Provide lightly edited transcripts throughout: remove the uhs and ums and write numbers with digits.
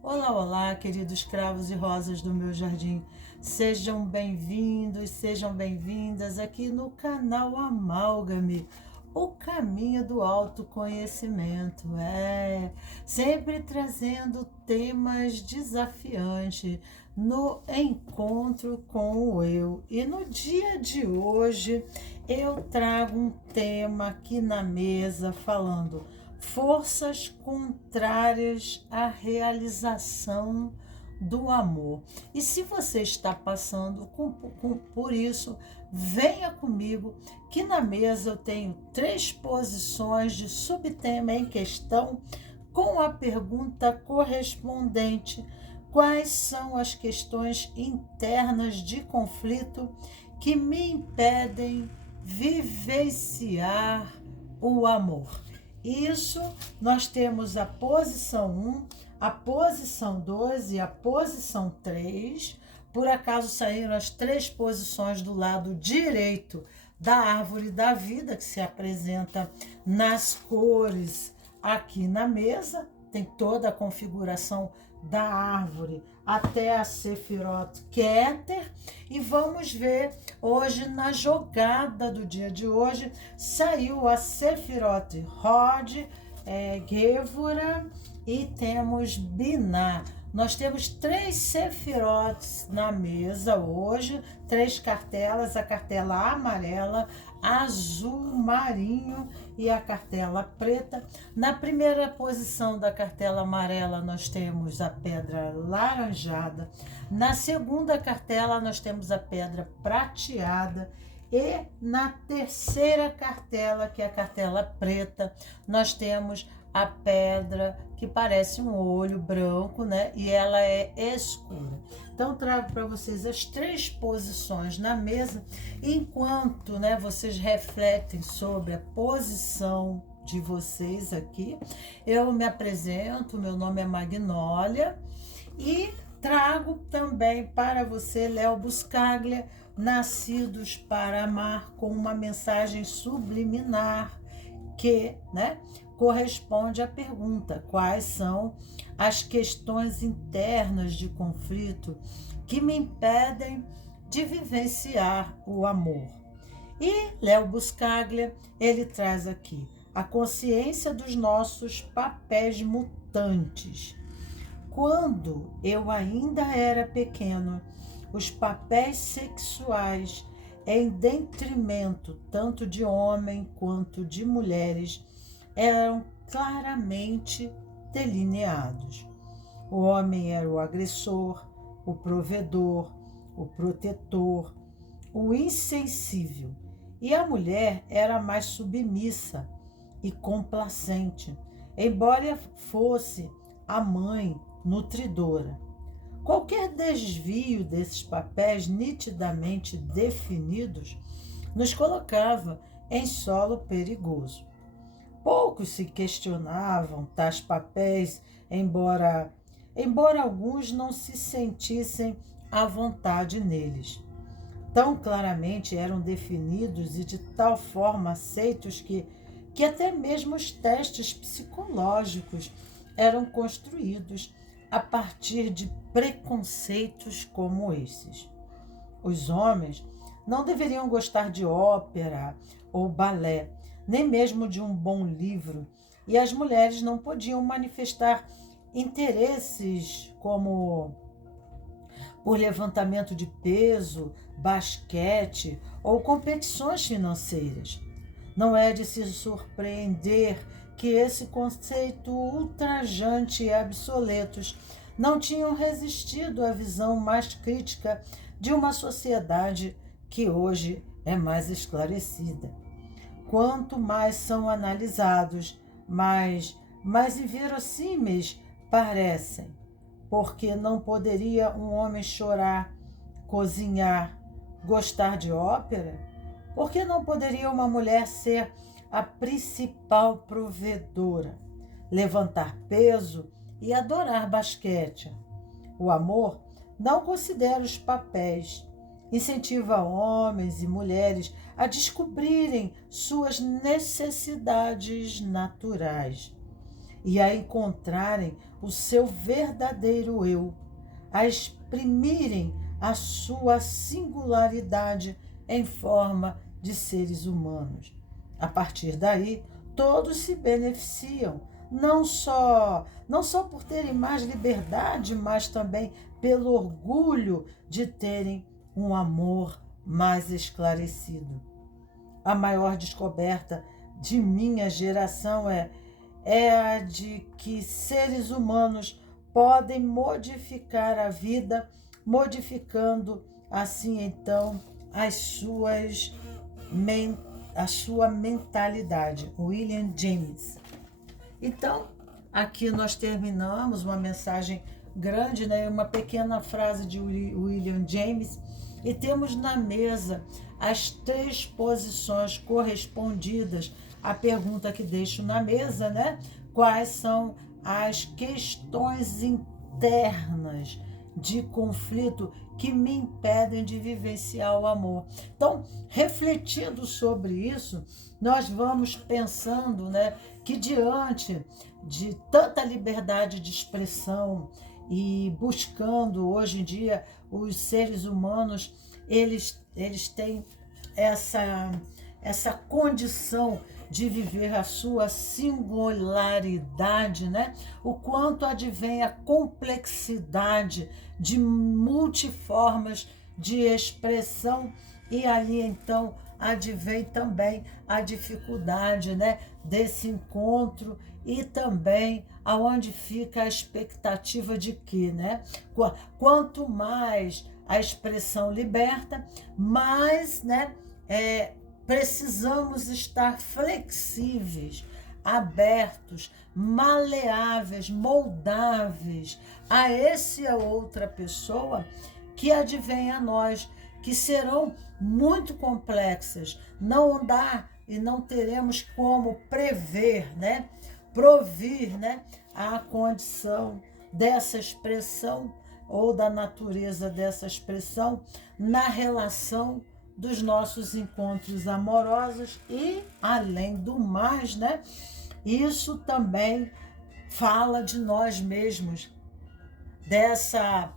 Olá, olá, queridos cravos e rosas do meu jardim. Sejam bem-vindos, sejam bem-vindas aqui no canal Amálgame, o caminho do autoconhecimento. Sempre trazendo temas desafiantes no encontro com o eu. E no dia de hoje eu trago um tema aqui na mesa falando forças contrárias à realização do amor. E se você está passando por isso, venha comigo, que na mesa eu tenho 3 posições de subtema em questão, com a pergunta correspondente: quais são as questões internas de conflito que me impedem vivenciar o amor? Isso, nós temos a posição 1, a posição 2 e a posição 3. Por acaso saíram as 3 posições do lado direito da árvore da vida, que se apresenta nas cores aqui na mesa. Tem toda a configuração da árvore até a Sefirot Keter. E vamos ver hoje, na jogada do dia de hoje, saiu a Sefirot Hod, Gevura e temos Binah. Nós temos 3 sefirotes na mesa hoje, 3 cartelas: a cartela amarela, azul marinho e a cartela preta. Na primeira posição da cartela amarela nós temos a pedra laranjada. Na segunda cartela nós temos a pedra prateada. E na terceira cartela, que é a cartela preta, nós temos a pedra que parece um olho branco, né? E ela é escura. Então, trago para vocês as 3 posições na mesa, enquanto, né, vocês refletem sobre a posição de vocês aqui. Eu me apresento, meu nome é Magnólia, e trago também para você Léo Buscaglia, Nascidos para Amar, com uma mensagem subliminar que, né, corresponde à pergunta: quais são as questões internas de conflito que me impedem de vivenciar o amor? E Léo Buscaglia, ele traz aqui a consciência dos nossos papéis mutantes. Quando eu ainda era pequeno, os papéis sexuais, em detrimento tanto de homem quanto de mulheres, eram claramente delineados. O homem era o agressor, o provedor, o protetor, o insensível, e a mulher era mais submissa e complacente, embora fosse a mãe nutridora. Qualquer desvio desses papéis nitidamente definidos nos colocava em solo perigoso. Poucos se questionavam tais papéis, embora alguns não se sentissem à vontade neles. Tão claramente eram definidos e de tal forma aceitos que até mesmo os testes psicológicos eram construídos a partir de preconceitos como esses. Os homens não deveriam gostar de ópera ou balé, nem mesmo de um bom livro, e as mulheres não podiam manifestar interesses como por levantamento de peso, basquete ou competições financeiras. Não é de se surpreender que esse conceito ultrajante e obsoletos não tinham resistido à visão mais crítica de uma sociedade que hoje é mais esclarecida. Quanto mais são analisados, mais inverossímeis parecem, porque não poderia um homem chorar, cozinhar, gostar de ópera? Por que não poderia uma mulher ser a principal provedora, levantar peso e adorar basquete? O amor não considera os papéis, incentiva homens e mulheres a descobrirem suas necessidades naturais. e a encontrarem o seu verdadeiro eu, a exprimirem a sua singularidade em forma de seres humanos. A partir daí, todos se beneficiam, não só por terem mais liberdade, mas também pelo orgulho de terem um amor mais esclarecido. A maior descoberta de minha geração é a de que seres humanos podem modificar a vida, modificando assim então a sua mentalidade. William James. Então, aqui nós terminamos uma mensagem grande, né? Uma pequena frase de William James, e temos na mesa as 3 posições correspondidas à pergunta que deixo na mesa, né? Quais são as questões internas de conflito que me impedem de vivenciar o amor? Então, refletindo sobre isso, nós vamos pensando, né, que diante de tanta liberdade de expressão e buscando hoje em dia os seres humanos, eles têm essa condição de viver a sua singularidade, né? O quanto advém a complexidade de multiformas de expressão, e ali então advém também a dificuldade, né, desse encontro, e também aonde fica a expectativa de que, né, quanto mais a expressão liberta, mais, né, precisamos estar flexíveis, abertos, maleáveis, moldáveis a esse a outra pessoa que advém a nós, que serão muito complexas. Não dá e não teremos como prever, né, provir, né, a condição dessa expressão ou da natureza dessa expressão na relação dos nossos encontros amorosos. E, além do mais, né, isso também fala de nós mesmos, dessa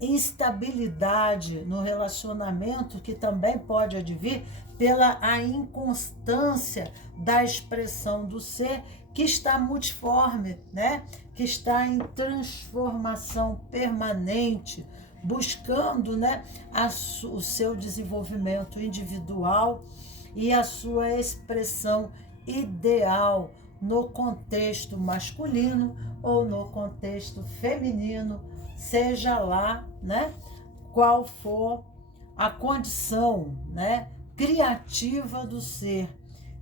instabilidade no relacionamento, que também pode advir pela a inconstância da expressão do ser, que está multiforme, né? Que está em transformação permanente, buscando, né, o seu desenvolvimento individual e a sua expressão ideal no contexto masculino ou no contexto feminino, seja lá, né, qual for a condição, né, criativa do ser.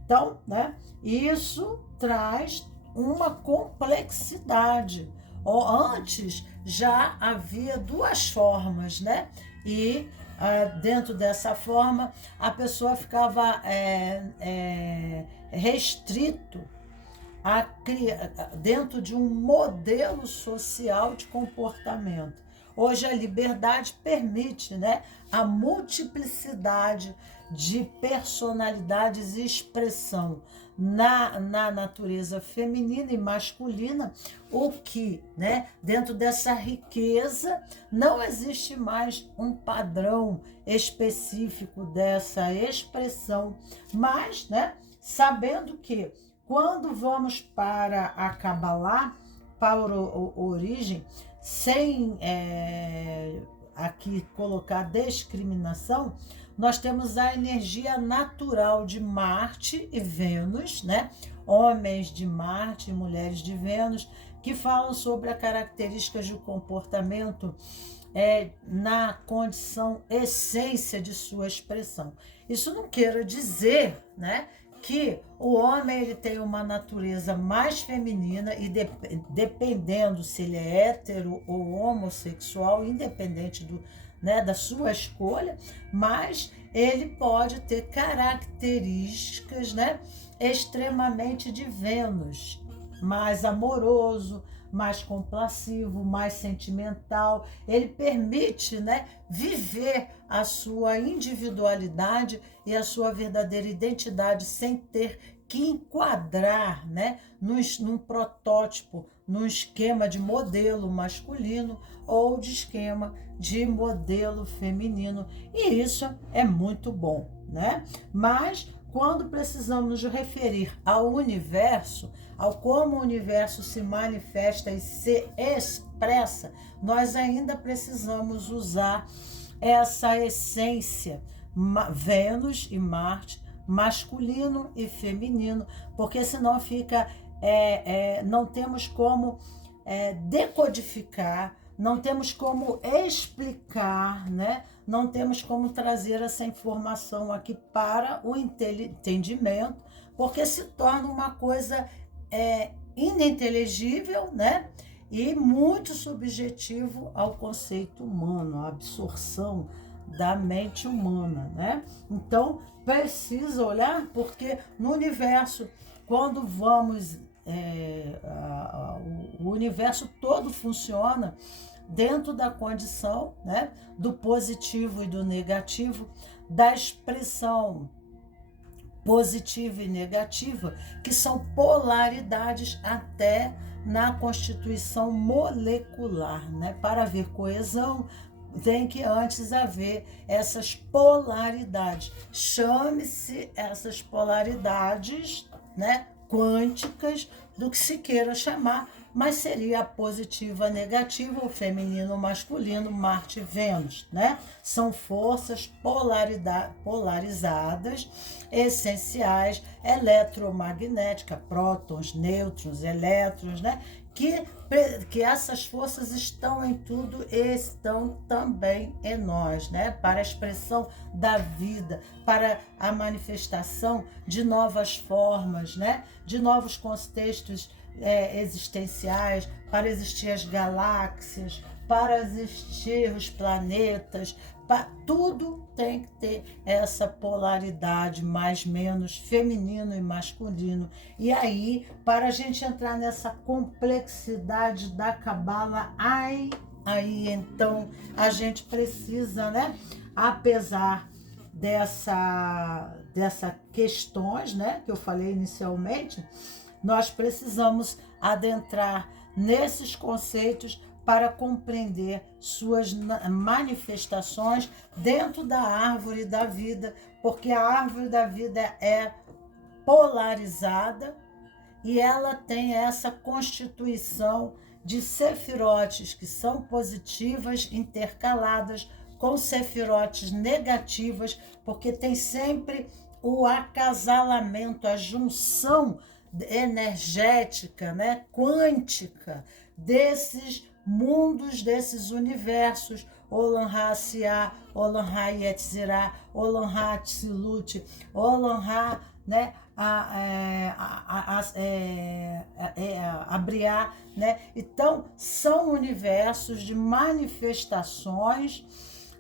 Então, né, isso traz uma complexidade. Antes já havia 2 formas, né? E dentro dessa forma a pessoa ficava restrito dentro de um modelo social de comportamento. Hoje a liberdade permite, né, a multiplicidade de personalidades e expressão na natureza feminina e masculina, o que, né, dentro dessa riqueza não existe mais um padrão específico dessa expressão, mas, né, sabendo que quando vamos para a Kabbalah, para a origem, sem aqui colocar discriminação, nós temos a energia natural de Marte e Vênus, né? Homens de Marte e mulheres de Vênus, que falam sobre as características do comportamento na condição essência de sua expressão. Isso não quer dizer, né, que o homem ele tem uma natureza mais feminina e dependendo se ele é hétero ou homossexual, independente da sua escolha, mas ele pode ter características, né, extremamente de Vênus, mais amoroso, mais complacivo, mais sentimental. Ele permite, né, viver a sua individualidade e a sua verdadeira identidade sem ter que enquadrar, né, num protótipo, num esquema de modelo masculino ou de esquema de modelo feminino. E isso é muito bom, né? Mas quando precisamos nos referir ao universo, ao como o universo se manifesta e se expressa, nós ainda precisamos usar essa essência, Vênus e Marte, masculino e feminino, porque senão fica, não temos como decodificar, não temos como explicar, né? Não temos como trazer essa informação aqui para o entendimento, porque se torna uma coisa ininteligível, né? E muito subjetivo ao conceito humano, à absorção da mente humana, né? Então, precisa olhar, porque no universo, quando vamos, o universo todo funciona dentro da condição, né, do positivo e do negativo, da expressão positiva e negativa, que são polaridades até na constituição molecular, né? Para haver coesão, tem que antes haver essas polaridades. Chame-se essas polaridades, né, quânticas, do que se queira chamar, mas seria a positiva, a negativa, o feminino, o masculino, Marte e Vênus, né? São forças polarizadas, essenciais, eletromagnética, prótons, nêutrons, elétrons, né? Que essas forças estão em tudo e estão também em nós, né? Para a expressão da vida, para a manifestação de novas formas, né? De novos contextos existenciais, para existir as galáxias, para existir os planetas, tudo tem que ter essa polaridade, mais menos, feminino e masculino. E aí, para a gente entrar nessa complexidade da Cabala, aí então a gente precisa, né, apesar dessa questões, né, que eu falei inicialmente, nós precisamos adentrar nesses conceitos para compreender suas manifestações dentro da árvore da vida, porque a árvore da vida é polarizada e ela tem essa constituição de sefirotes que são positivas intercaladas com sefirotes negativas, porque tem sempre o acasalamento, a junção energética, né, quântica desses mundos, desses universos, Olam Ha-Siá, Olam Ha-Yetzirah, Olam Ha-Tzilut, Olam Ha, né, Abriá, né? Então, são universos de manifestações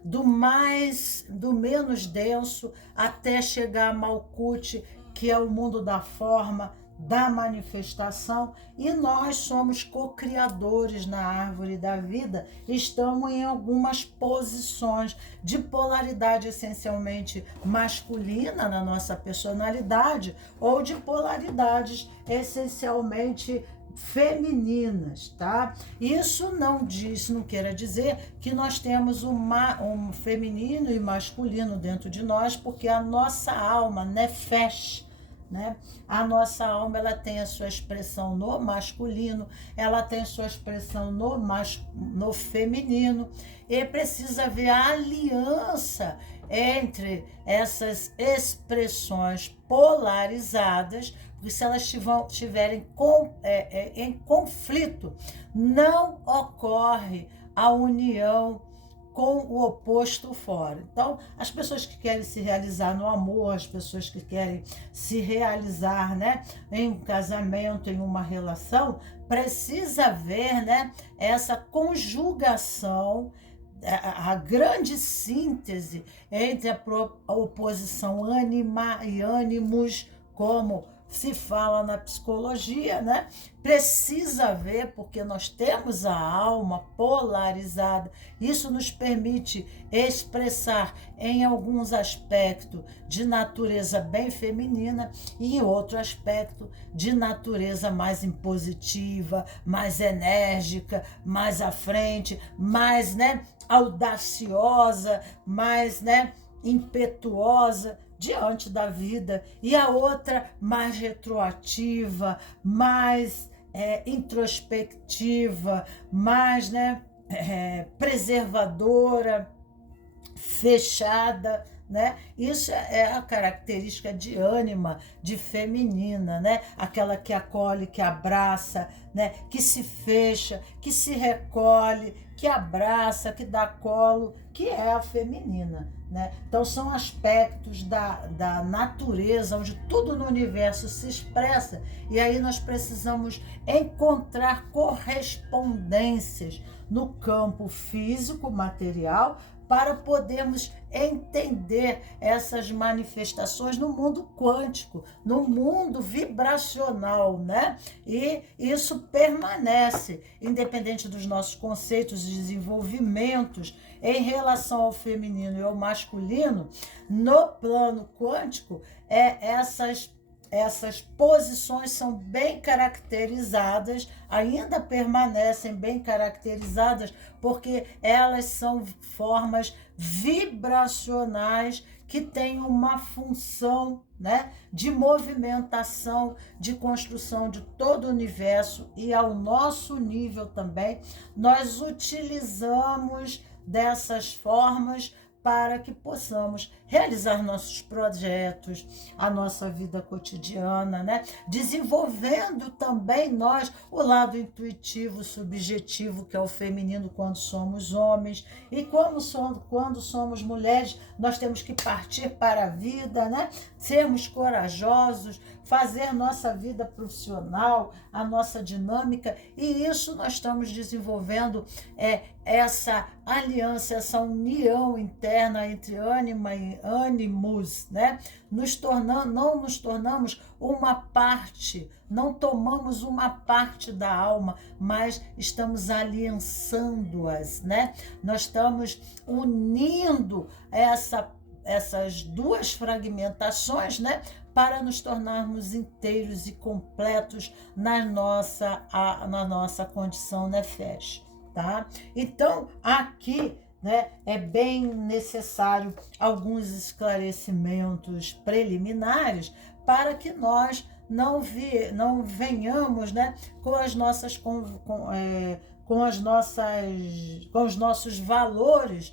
do menos denso até chegar a Malkuth, que é o mundo da forma, da manifestação, e nós somos co-criadores na árvore da vida. Estamos em algumas posições de polaridade essencialmente masculina na nossa personalidade, ou de polaridades essencialmente femininas, tá? Isso não queira dizer que nós temos um feminino e masculino dentro de nós, porque a nossa alma, nefesh, né? A nossa alma, ela tem a sua expressão no masculino, ela tem a sua expressão no feminino, e precisa haver a aliança entre essas expressões polarizadas, porque se elas estiverem em conflito, não ocorre a união com o oposto fora. Então, as pessoas que querem se realizar no amor, as pessoas que querem se realizar, né, em um casamento, em uma relação, precisa haver, né, essa conjugação, a grande síntese entre a oposição ânima e ânimos, como se fala na psicologia, né? Precisa ver, porque nós temos a alma polarizada. Isso nos permite expressar em alguns aspectos de natureza bem feminina e em outro aspecto de natureza mais impositiva, mais enérgica, mais à frente, mais, né, audaciosa, mais, né, impetuosa diante da vida, e a outra mais retroativa, mais introspectiva, mais, né, preservadora, fechada, né? Isso é a característica de ânima, de feminina, né? Aquela que acolhe, que abraça, né? Que se fecha, que se recolhe, que abraça, que dá colo, que é a feminina, né? Então são aspectos da natureza, onde tudo no universo se expressa, e aí nós precisamos encontrar correspondências no campo físico, material, para podermos entender essas manifestações no mundo quântico, no mundo vibracional, né? E isso permanece, independente dos nossos conceitos de desenvolvimentos em relação ao feminino e ao masculino, no plano quântico, essas posições são bem caracterizadas, ainda permanecem bem caracterizadas, porque elas são formas vibracionais que têm uma função, né, de movimentação, de construção de todo o universo, e ao nosso nível também, nós utilizamos dessas formas para que possamos realizar nossos projetos, a nossa vida cotidiana, né? Desenvolvendo também nós o lado intuitivo, subjetivo, que é o feminino quando somos homens, e quando somos mulheres, nós temos que partir para a vida, né? Sermos corajosos, fazer nossa vida profissional, a nossa dinâmica, e isso nós estamos desenvolvendo essa aliança, essa união interna entre ânima e ânimos, né? Não nos tornamos uma parte, não tomamos uma parte da alma, mas estamos aliançando-as, né? Nós estamos unindo essas duas fragmentações, né, para nos tornarmos inteiros e completos na nossa condição nefesh, tá? Então, aqui, né, é bem necessário alguns esclarecimentos preliminares para que nós não venhamos, né, com os nossos valores,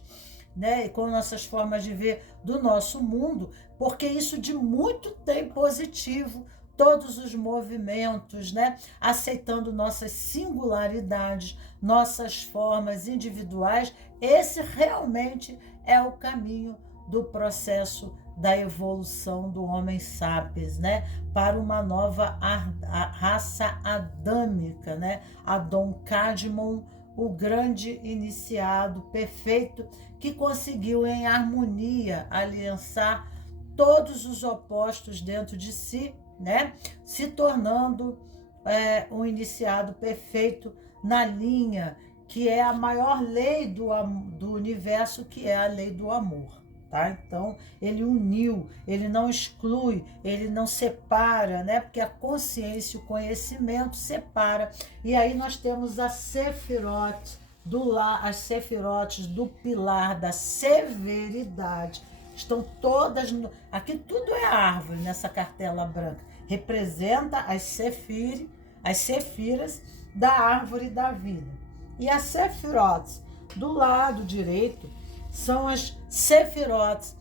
né, com nossas formas de ver do nosso mundo, porque isso de muito tem positivo, todos os movimentos, né, aceitando nossas singularidades, nossas formas individuais. Esse realmente é o caminho do processo da evolução do homem sapiens, né, para uma nova raça adâmica, né, Adon Kadmon, o grande iniciado perfeito, que conseguiu em harmonia aliançar todos os opostos dentro de si, né? Se tornando um iniciado perfeito na linha que é a maior lei do universo, que é a lei do amor. Tá? Então, ele uniu, ele não exclui, ele não separa, né? Porque a consciência e o conhecimento separa. E aí nós temos a Sefirot, as sefirotes do pilar da severidade. Estão todas, aqui tudo é árvore nessa cartela branca. Representa as sefiras da árvore da vida. E as sefirotes do lado direito são as sefirotes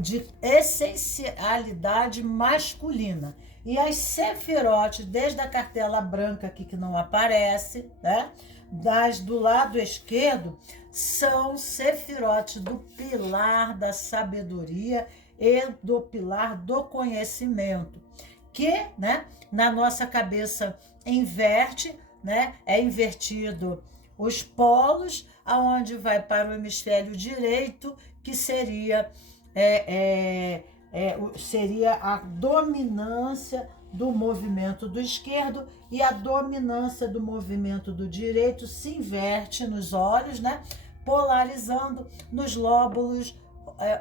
de essencialidade masculina. E as sefirotes, desde a cartela branca aqui que não aparece, né? Do lado esquerdo, são sefirotes do pilar da sabedoria e do pilar do conhecimento, que, né, na nossa cabeça inverte, né? É invertido os polos, aonde vai para o hemisfério direito, que seria seria a dominância do movimento do esquerdo e a dominância do movimento do direito se inverte nos olhos, né? Polarizando nos lóbulos,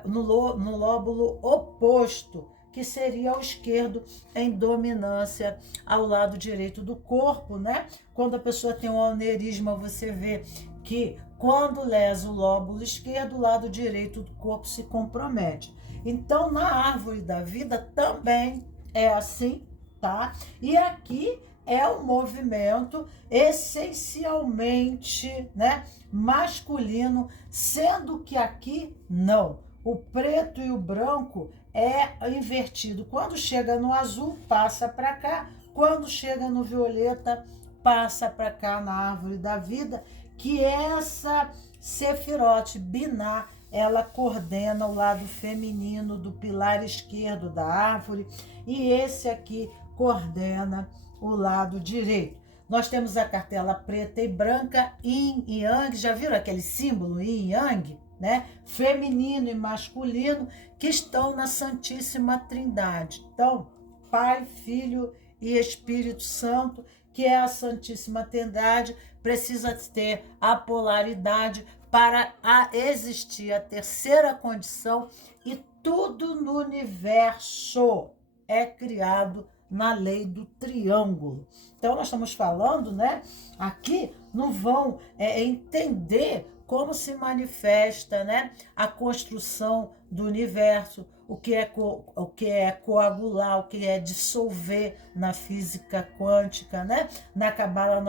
no lóbulo oposto, que seria o esquerdo em dominância ao lado direito do corpo, né? Quando a pessoa tem um aneurisma, você vê que quando lesa o lóbulo esquerdo, o lado direito do corpo se compromete. Então, na árvore da vida também é assim, tá? E aqui é um movimento essencialmente, né, masculino, sendo que aqui não. O preto e o branco é invertido. Quando chega no azul, passa para cá. Quando chega no violeta, passa para cá na árvore da vida, que essa Sefirote Biná, ela coordena o lado feminino do pilar esquerdo da árvore, e esse aqui coordena o lado direito. Nós temos a cartela preta e branca, Yin e Yang. Já viram aquele símbolo Yin e Yang? Né? Feminino e masculino, que estão na Santíssima Trindade. Então, Pai, Filho e Espírito Santo, que é a Santíssima Trindade, precisa ter a polaridade para existir a terceira condição, e tudo no universo é criado na lei do triângulo. Então, nós estamos falando, né? Aqui não vão entender como se manifesta, né, a construção do universo, o que é coagular, o que é dissolver na física quântica, né? Na Cabala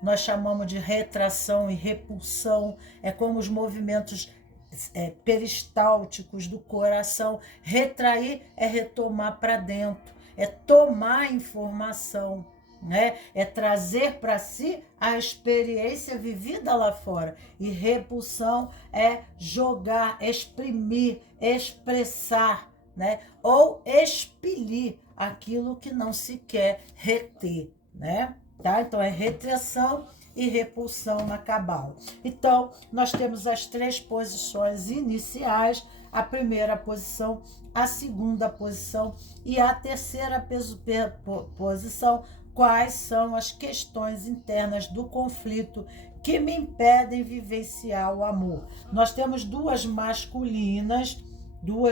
nós chamamos de retração e repulsão, é como os movimentos peristálticos do coração. Retrair é retomar para dentro, é tomar informação, né? É trazer para si a experiência vivida lá fora. E repulsão é jogar, exprimir, expressar, né? Ou expelir aquilo que não se quer reter, né? Tá? Então é retração e repulsão na Cabala. Então, nós temos as três posições iniciais: a primeira posição, a segunda posição e a terceira posição. Quais são as questões internas do conflito que me impedem vivenciar o amor? Nós temos duas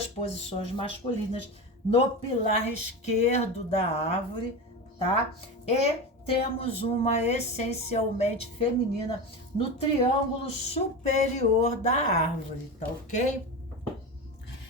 posições masculinas no pilar esquerdo da árvore, tá? E temos uma essencialmente feminina no triângulo superior da árvore, tá ok?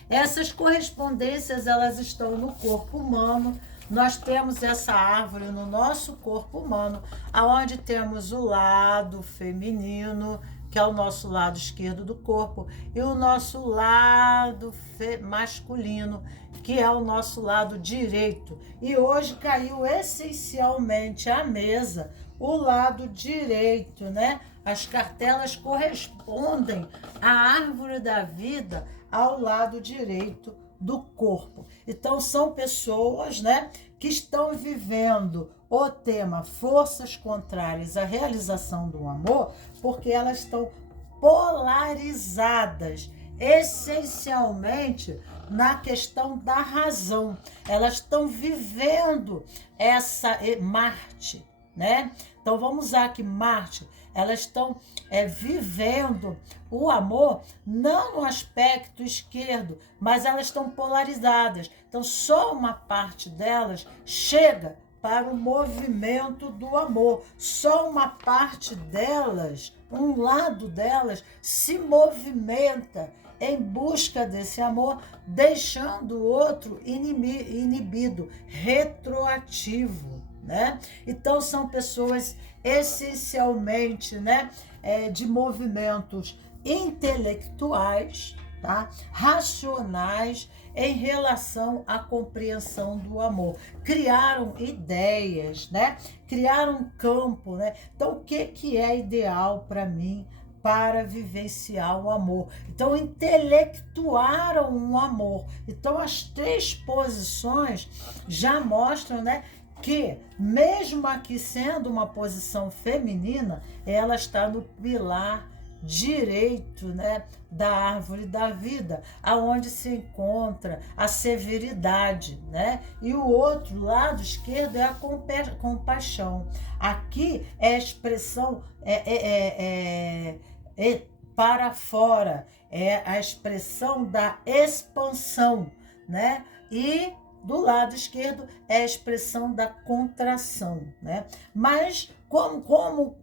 Essas correspondências, elas estão no corpo humano. Nós temos essa árvore no nosso corpo humano, aonde temos o lado feminino, que é o nosso lado esquerdo do corpo, e o nosso lado masculino, que é o nosso lado direito. E hoje caiu essencialmente à mesa o lado direito, né? As cartelas correspondem à árvore da vida ao lado direito do corpo. Então, são pessoas, né, que estão vivendo o tema forças contrárias à realização do amor, porque elas estão polarizadas, essencialmente na questão da razão. Elas estão vivendo essa Marte, né? Então, vamos usar aqui Marte. Elas estão vivendo o amor não no aspecto esquerdo, mas elas estão polarizadas. Então, só uma parte delas chega para o movimento do amor. Só uma parte delas, um lado delas, se movimenta em busca desse amor, deixando o outro inibido, retroativo, né? Então, são pessoas essencialmente, né, de movimentos intelectuais, tá? Racionais em relação à compreensão do amor. Criaram ideias, né? Criaram um campo, né? Então, o que é ideal para mim para vivenciar o amor? Então, intelectuaram o amor. Então, as três posições já mostram, né, que, mesmo aqui sendo uma posição feminina, ela está no pilar direito, né, da árvore da vida, aonde se encontra a severidade, né? E o outro lado esquerdo é a compaixão. Aqui é a expressão para fora, é a expressão da expansão, né? E do lado esquerdo é a expressão da contração, né? Mas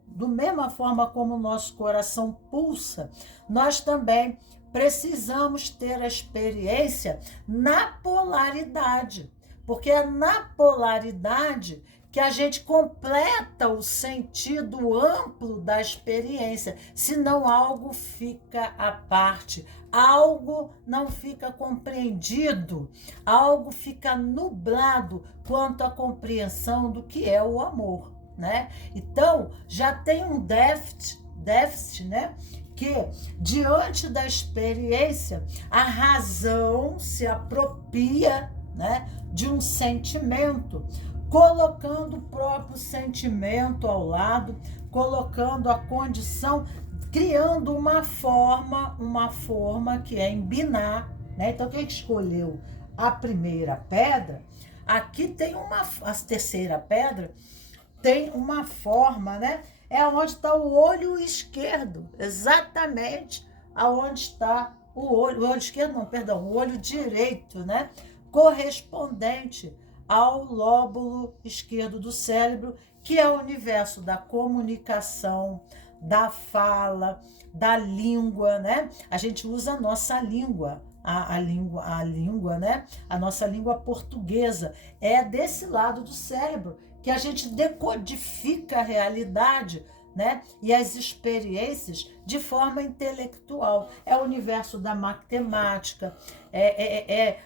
do mesma forma como o nosso coração pulsa, nós também precisamos ter a experiência na polaridade, porque é na polaridade que a gente completa o sentido amplo da experiência, senão algo fica à parte, algo não fica compreendido, algo fica nublado quanto à compreensão do que é o amor, né? Então, já tem um déficit, né? Que diante da experiência, a razão se apropria, né, de um sentimento, colocando o próprio sentimento ao lado, colocando a condição, criando uma forma que é em binar, né? Então, quem escolheu a primeira pedra, aqui tem a terceira pedra, tem uma forma, né? É onde está o olho esquerdo, exatamente aonde está o olho esquerdo, não, perdão, o olho direito, né? Correspondente ao lóbulo esquerdo do cérebro, que é o universo da comunicação, da fala, da língua, né? A gente usa a nossa língua, a língua, né? A nossa língua portuguesa é desse lado do cérebro que a gente decodifica a realidade, né? E as experiências de forma intelectual. É o universo da matemática,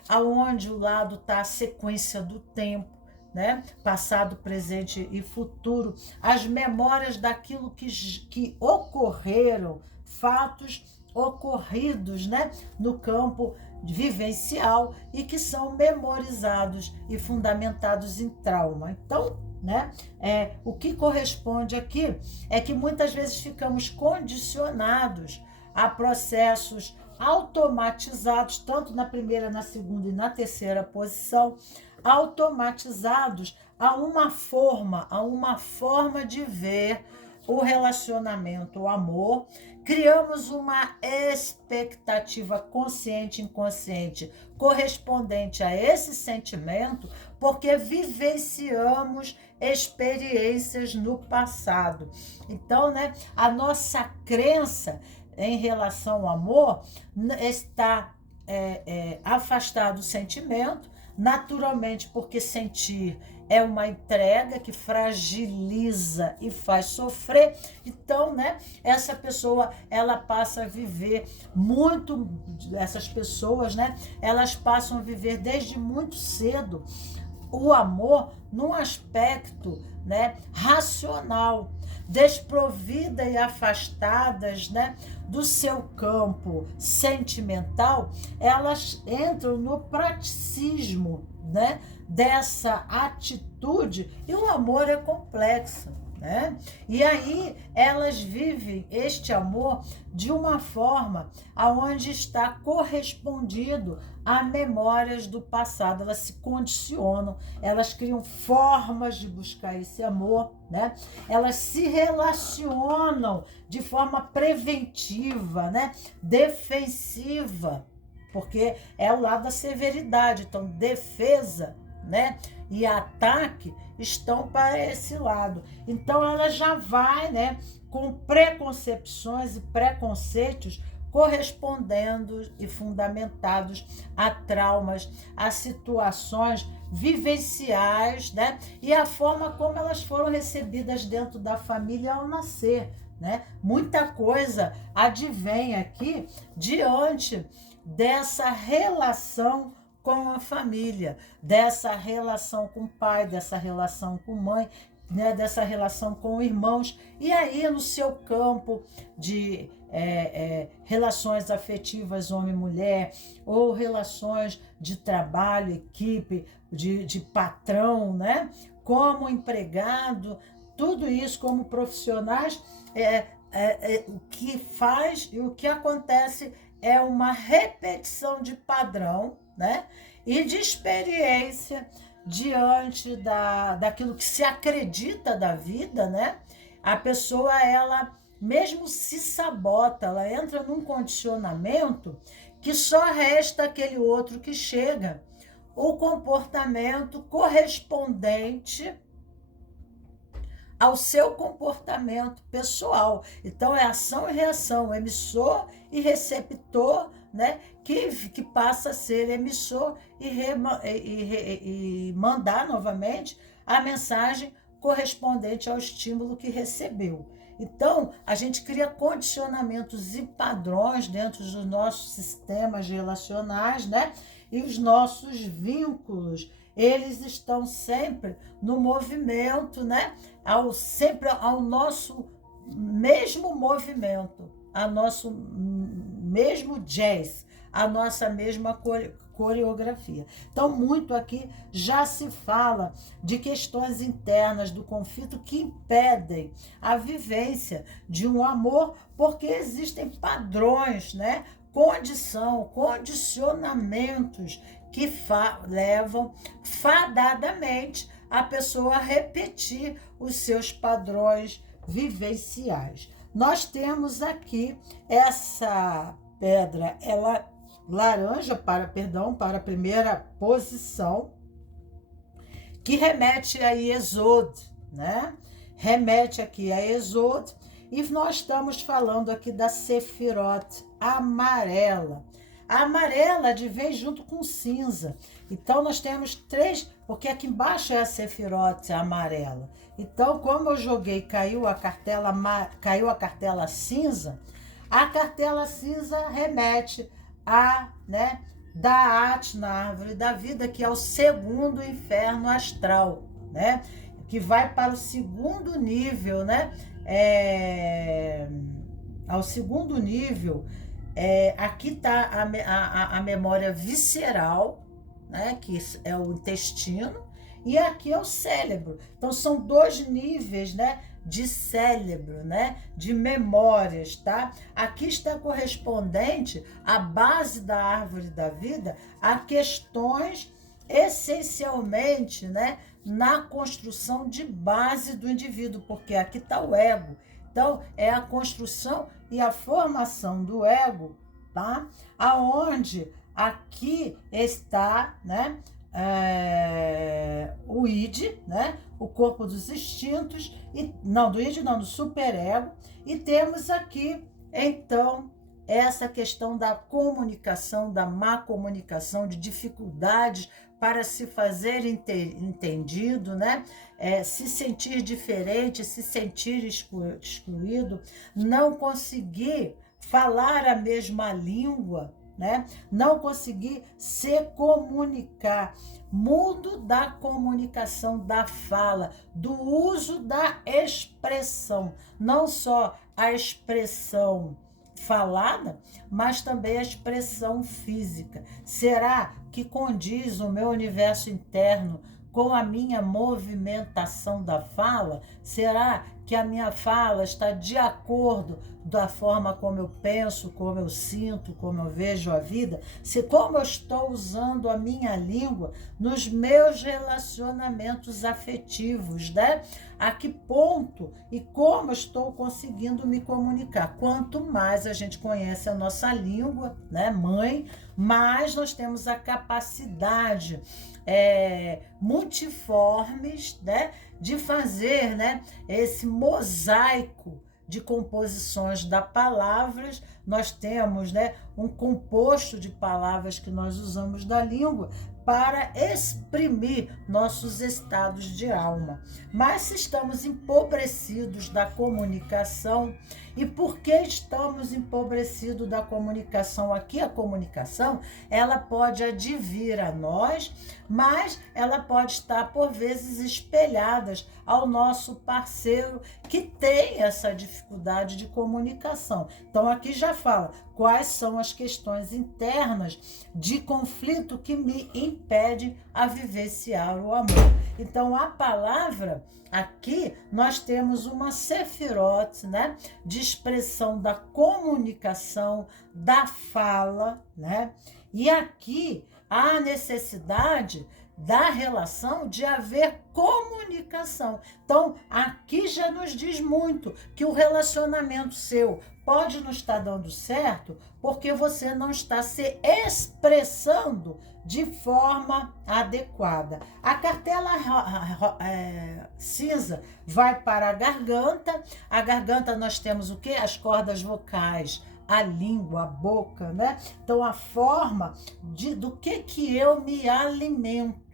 aonde o lado está a sequência do tempo, né? Passado, presente e futuro, as memórias daquilo que ocorreram, fatos ocorridos, né? No campo vivencial e que são memorizados e fundamentados em trauma. Então, né? O que corresponde aqui é que muitas vezes ficamos condicionados a processos automatizados, tanto na primeira, na segunda e na terceira posição, automatizados a uma forma de ver o relacionamento, o amor. Criamos uma expectativa consciente e inconsciente correspondente a esse sentimento, porque vivenciamos experiências no passado. Então, né, a nossa crença em relação ao amor está afastada do sentimento, naturalmente, porque sentir é uma entrega que fragiliza e faz sofrer. Então, né, essa pessoa, ela passa a viver muito, essas pessoas, né, elas passam a viver desde muito cedo o amor num aspecto, né, racional, desprovida e afastadas, né, do seu campo sentimental, elas entram no praticismo, né, dessa atitude, e o amor é complexo, né? E aí elas vivem este amor de uma forma aonde está correspondido a memórias do passado. Elas se condicionam, elas criam formas de buscar esse amor, né? Elas se relacionam de forma preventiva, né? Defensiva, porque é o lado da severidade. Então, defesa, né, e ataque estão para esse lado. Então ela já vai, né, com preconcepções e preconceitos correspondendo e fundamentados a traumas, a situações vivenciais, né, e a forma como elas foram recebidas dentro da família ao nascer, né? Muita coisa advém aqui diante dessa relação com a família, dessa relação com o pai, dessa relação com mãe, né, dessa relação com irmãos. E aí, no seu campo de relações afetivas homem-mulher, ou relações de trabalho, equipe, de patrão, né, como empregado, tudo isso como profissionais, o que faz e o que acontece é uma repetição de padrão, né? E de experiência diante daquilo que se acredita da vida, né? A pessoa, ela mesmo se sabota, ela entra num condicionamento que só resta aquele outro que chega, o comportamento correspondente ao seu comportamento pessoal. Então, é ação e reação, emissor e receptor, né? Que passa a ser emissor e mandar novamente a mensagem correspondente ao estímulo que recebeu. Então, a gente cria condicionamentos e padrões dentro dos nossos sistemas relacionais, né? E os nossos vínculos, eles estão sempre no movimento, né? Sempre ao nosso mesmo movimento, ao nosso mesmo jazz, a nossa mesma coreografia. Então, muito aqui já se fala de questões internas do conflito que impedem a vivência de um amor, porque existem padrões, né? Condicionamentos que levam fadadamente a pessoa a repetir os seus padrões vivenciais. Nós temos aqui essa pedra, ela laranja para a primeira posição, que remete a Yesod, né? Remete aqui a Yesod, e nós estamos falando aqui da Sefirot amarela. A amarela de vez junto com cinza. Então, nós temos 3, porque aqui embaixo é a Sefirot amarela. Então, como eu joguei, caiu a cartela cinza, a cartela cinza remete a, né, Da'at, na árvore da vida, que é o segundo inferno astral, né? Que vai para o segundo nível, né? Ao segundo nível, aqui está a memória visceral, né? Que é o intestino, e aqui é o cérebro. Então, são 2 níveis, né? De cérebro, né? De memórias, tá? Aqui está correspondente à base da árvore da vida a questões essencialmente, né? Na construção de base do indivíduo, porque aqui está o ego. Então, é a construção e a formação do ego, tá? Aonde aqui está, né? O id, né? O corpo dos instintos, do id não, do superego, e temos aqui, então, essa questão da comunicação, da má comunicação, de dificuldades para se fazer entendido, né? Se sentir diferente, se sentir excluído, não conseguir falar a mesma língua, né? Não conseguir se comunicar. Mundo da comunicação, da fala, do uso da expressão. Não só a expressão falada, mas também a expressão física. Será que condiz o meu universo interno com a minha movimentação da fala? Será que a minha fala está de acordo da forma como eu penso, como eu sinto, como eu vejo a vida? Como eu estou usando a minha língua nos meus relacionamentos afetivos, né? A que ponto e como eu estou conseguindo me comunicar? Quanto mais a gente conhece a nossa língua, né, mãe, mais nós temos a capacidade multiformes, né, de fazer, né, esse mosaico de composições de palavras. Nós temos, né, um composto de palavras que nós usamos da língua para exprimir nossos estados de alma. Mas se estamos empobrecidos da comunicação, e por que estamos empobrecidos da comunicação? Aqui a comunicação, ela pode advir a nós, mas ela pode estar, por vezes, espelhada ao nosso parceiro que tem essa dificuldade de comunicação. Então, aqui já fala quais são as questões internas de conflito que me impedem impedem a vivenciar o amor. Então, a palavra, aqui, nós temos uma sefirot, né? De expressão da comunicação, da fala, né? E aqui, há necessidade da relação de haver comunicação. Então, aqui já nos diz muito que o relacionamento seu pode não estar dando certo porque você não está se expressando de forma adequada. A cartela cinza vai para a garganta nós temos o quê? As cordas vocais, a língua, a boca, né? Então, a forma do que eu me alimento,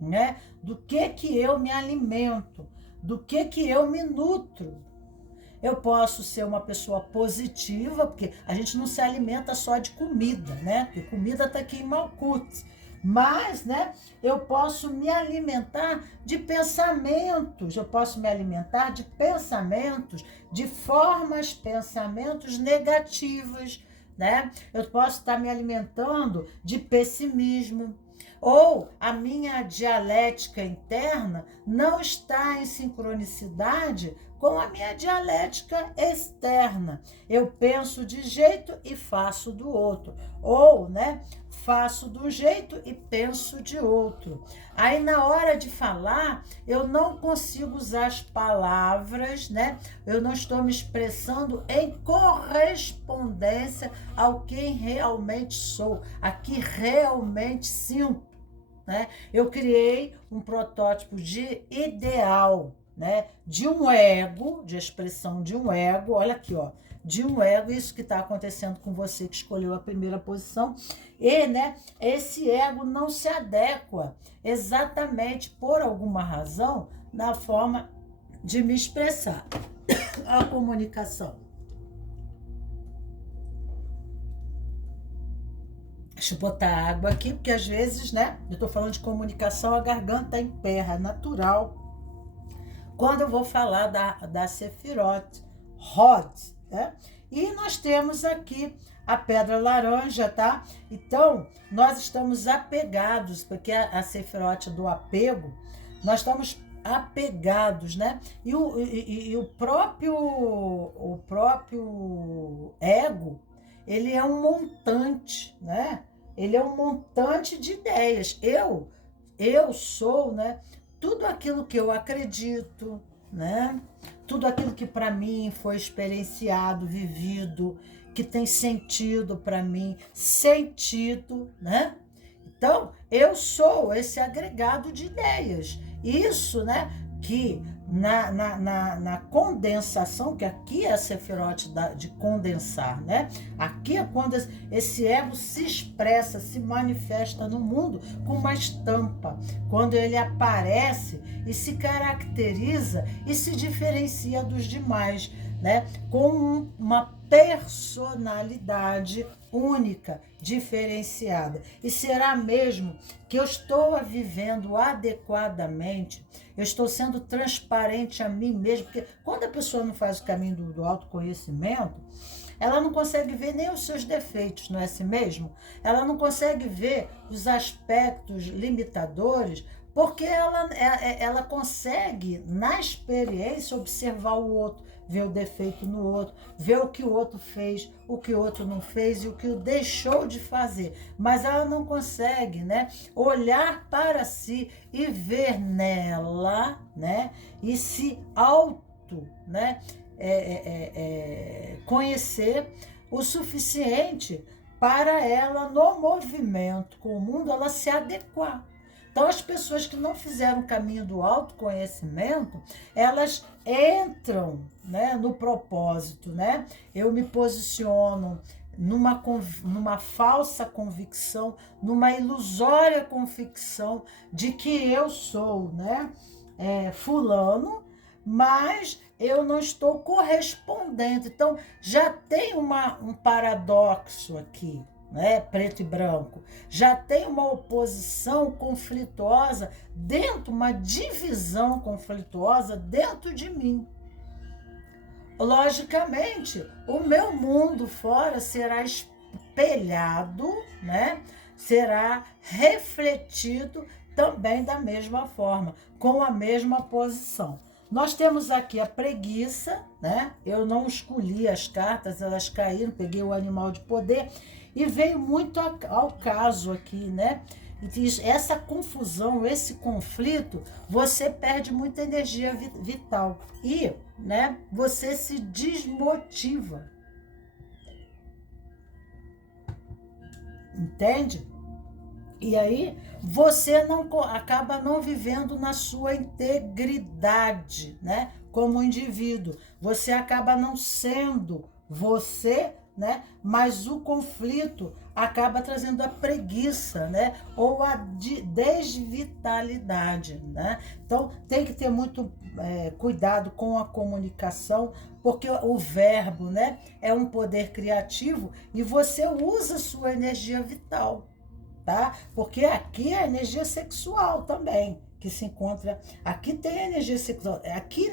né? Do que eu me alimento, do que eu me nutro. Eu posso ser uma pessoa positiva, porque a gente não se alimenta só de comida, né? Porque comida está aqui em Malkuth. Mas, né, eu posso me alimentar de pensamentos, eu posso me alimentar de pensamentos, de pensamentos negativas, né? Eu posso estar me alimentando de pessimismo, ou a minha dialética interna não está em sincronicidade com a minha dialética externa. Eu penso de jeito e faço do outro. Ou, né, faço de um jeito e penso de outro. Aí, na hora de falar, eu não consigo usar as palavras, né? Eu não estou me expressando em correspondência ao quem realmente sou, a que realmente sinto, né? Eu criei um protótipo de ideal, né? De um ego, de expressão de um ego, olha aqui, ó, de um ego, isso que está acontecendo com você que escolheu a primeira posição, e, né, esse ego não se adequa exatamente por alguma razão na forma de me expressar. A comunicação. Deixa eu botar água aqui, porque às vezes, né, eu estou falando de comunicação, a garganta emperra, é natural. Quando eu vou falar da Sefirot, Hod, né? E nós temos aqui a pedra laranja, tá? Então, nós estamos apegados, porque a Sefirot do apego, nós estamos apegados, né? E o próprio ego, ele é um montante, né? Ele é um montante de ideias. Eu sou, né? Tudo aquilo que eu acredito, né? Tudo aquilo que para mim foi experienciado, vivido, que tem sentido para mim, né? Então, eu sou esse agregado de ideias. Isso, né? Que na condensação, que aqui é a Sefirot de condensar, né? Aqui é quando esse ego se expressa, se manifesta no mundo com uma estampa, quando ele aparece e se caracteriza e se diferencia dos demais, né? Com uma personalidade única, diferenciada. E será mesmo que eu estou vivendo adequadamente, eu estou sendo transparente a mim mesmo, porque quando a pessoa não faz o caminho do autoconhecimento, ela não consegue ver nem os seus defeitos, não é assim mesmo? Ela não consegue ver os aspectos limitadores, porque ela consegue, na experiência, observar o outro, ver o defeito no outro, ver o que o outro fez, o que o outro não fez e o que o deixou de fazer. Mas ela não consegue, né, olhar para si e ver nela, né, e se né, conhecer o suficiente para ela, no movimento com o mundo, ela se adequar. Então, as pessoas que não fizeram o caminho do autoconhecimento, elas entram, né, no propósito, né? Eu me posiciono numa falsa convicção, numa ilusória convicção de que eu sou, né, fulano, mas eu não estou correspondendo. Então, já tem um paradoxo aqui, né, preto e branco, já tem uma oposição conflituosa dentro, uma divisão conflituosa dentro de mim. Logicamente, o meu mundo fora será espelhado, né, será refletido também da mesma forma, com a mesma posição. Nós temos aqui a preguiça, né? Eu não escolhi as cartas, elas caíram, peguei o animal de poder e veio muito ao caso aqui, né? Essa confusão, esse conflito, você perde muita energia vital e, né, você se desmotiva. Entende? E aí você acaba não vivendo na sua integridade, né? Como indivíduo. Você acaba não sendo você, né? Mas o conflito acaba trazendo a preguiça, né? Ou a desvitalidade, né? Então tem que ter muito cuidado com a comunicação, porque o verbo, né, é um poder criativo e você usa sua energia vital, tá? Porque aqui é a energia sexual também, que se encontra, aqui tem a energia sexual, aqui,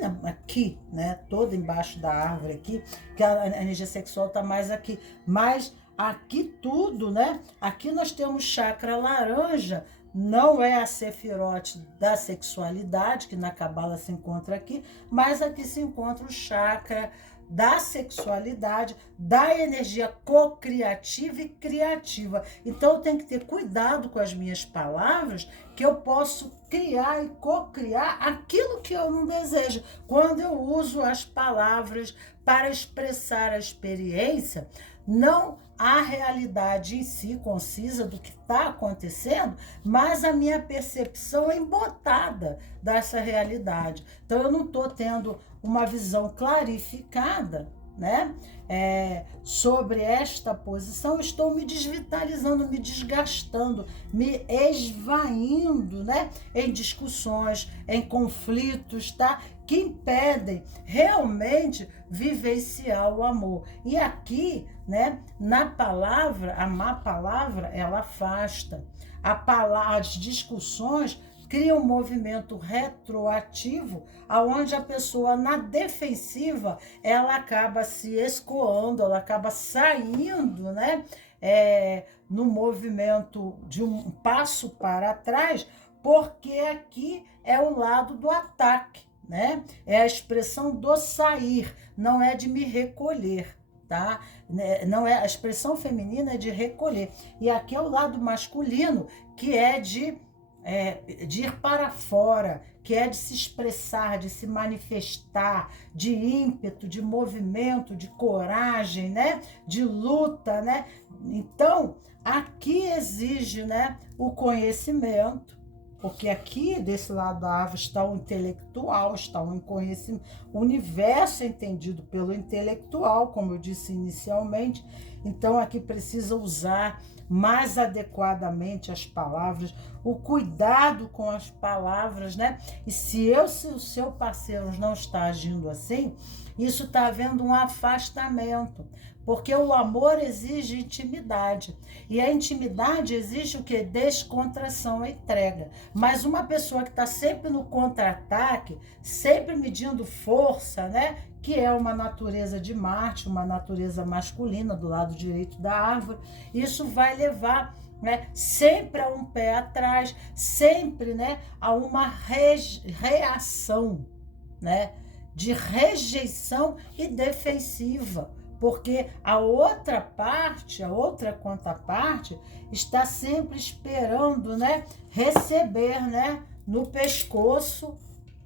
né, toda embaixo da árvore aqui, que a energia sexual tá mais aqui, mas aqui tudo, né, aqui nós temos chakra laranja, não é a sefirote da sexualidade, que na Cabala se encontra aqui, mas aqui se encontra o chakra da sexualidade, da energia co-criativa e criativa. Então eu tenho que ter cuidado com as minhas palavras, que eu posso criar e co-criar aquilo que eu não desejo. Quando eu uso as palavras para expressar a experiência, não a realidade em si, concisa do que está acontecendo, mas a minha percepção é embotada dessa realidade. Então eu não estou tendo uma visão clarificada, né, sobre esta posição, estou me desvitalizando, me desgastando, me esvaindo, né, em discussões, em conflitos, tá, que impedem realmente vivenciar o amor. E aqui, né, na palavra, a má palavra, ela afasta. As discussões cria um movimento retroativo, aonde a pessoa na defensiva, ela acaba se escoando, ela acaba saindo, né, no movimento de um passo para trás, porque aqui é o lado do ataque, né? É a expressão do sair, não é de me recolher, tá? Não é, a expressão feminina é de recolher. E aqui é o lado masculino, que é de ir para fora, que é de se expressar, de se manifestar, de ímpeto, de movimento, de coragem, né? De luta, né? Então, aqui exige, né, o conhecimento, porque aqui, desse lado da árvore, está o intelectual, está o conhecimento, o universo é entendido pelo intelectual, como eu disse inicialmente. Então, aqui precisa usar mais adequadamente as palavras, o cuidado com as palavras, né? E se o seu parceiro não está agindo assim, isso está havendo um afastamento, porque o amor exige intimidade, e a intimidade exige o quê? Descontração e entrega. Mas uma pessoa que está sempre no contra-ataque, sempre medindo força, né? Que é uma natureza de Marte, uma natureza masculina do lado direito da árvore, isso vai levar, né, sempre a um pé atrás, sempre, né, a uma reação, né, de rejeição e defensiva, porque a outra parte, a outra contraparte, está sempre esperando, né, receber, né, no pescoço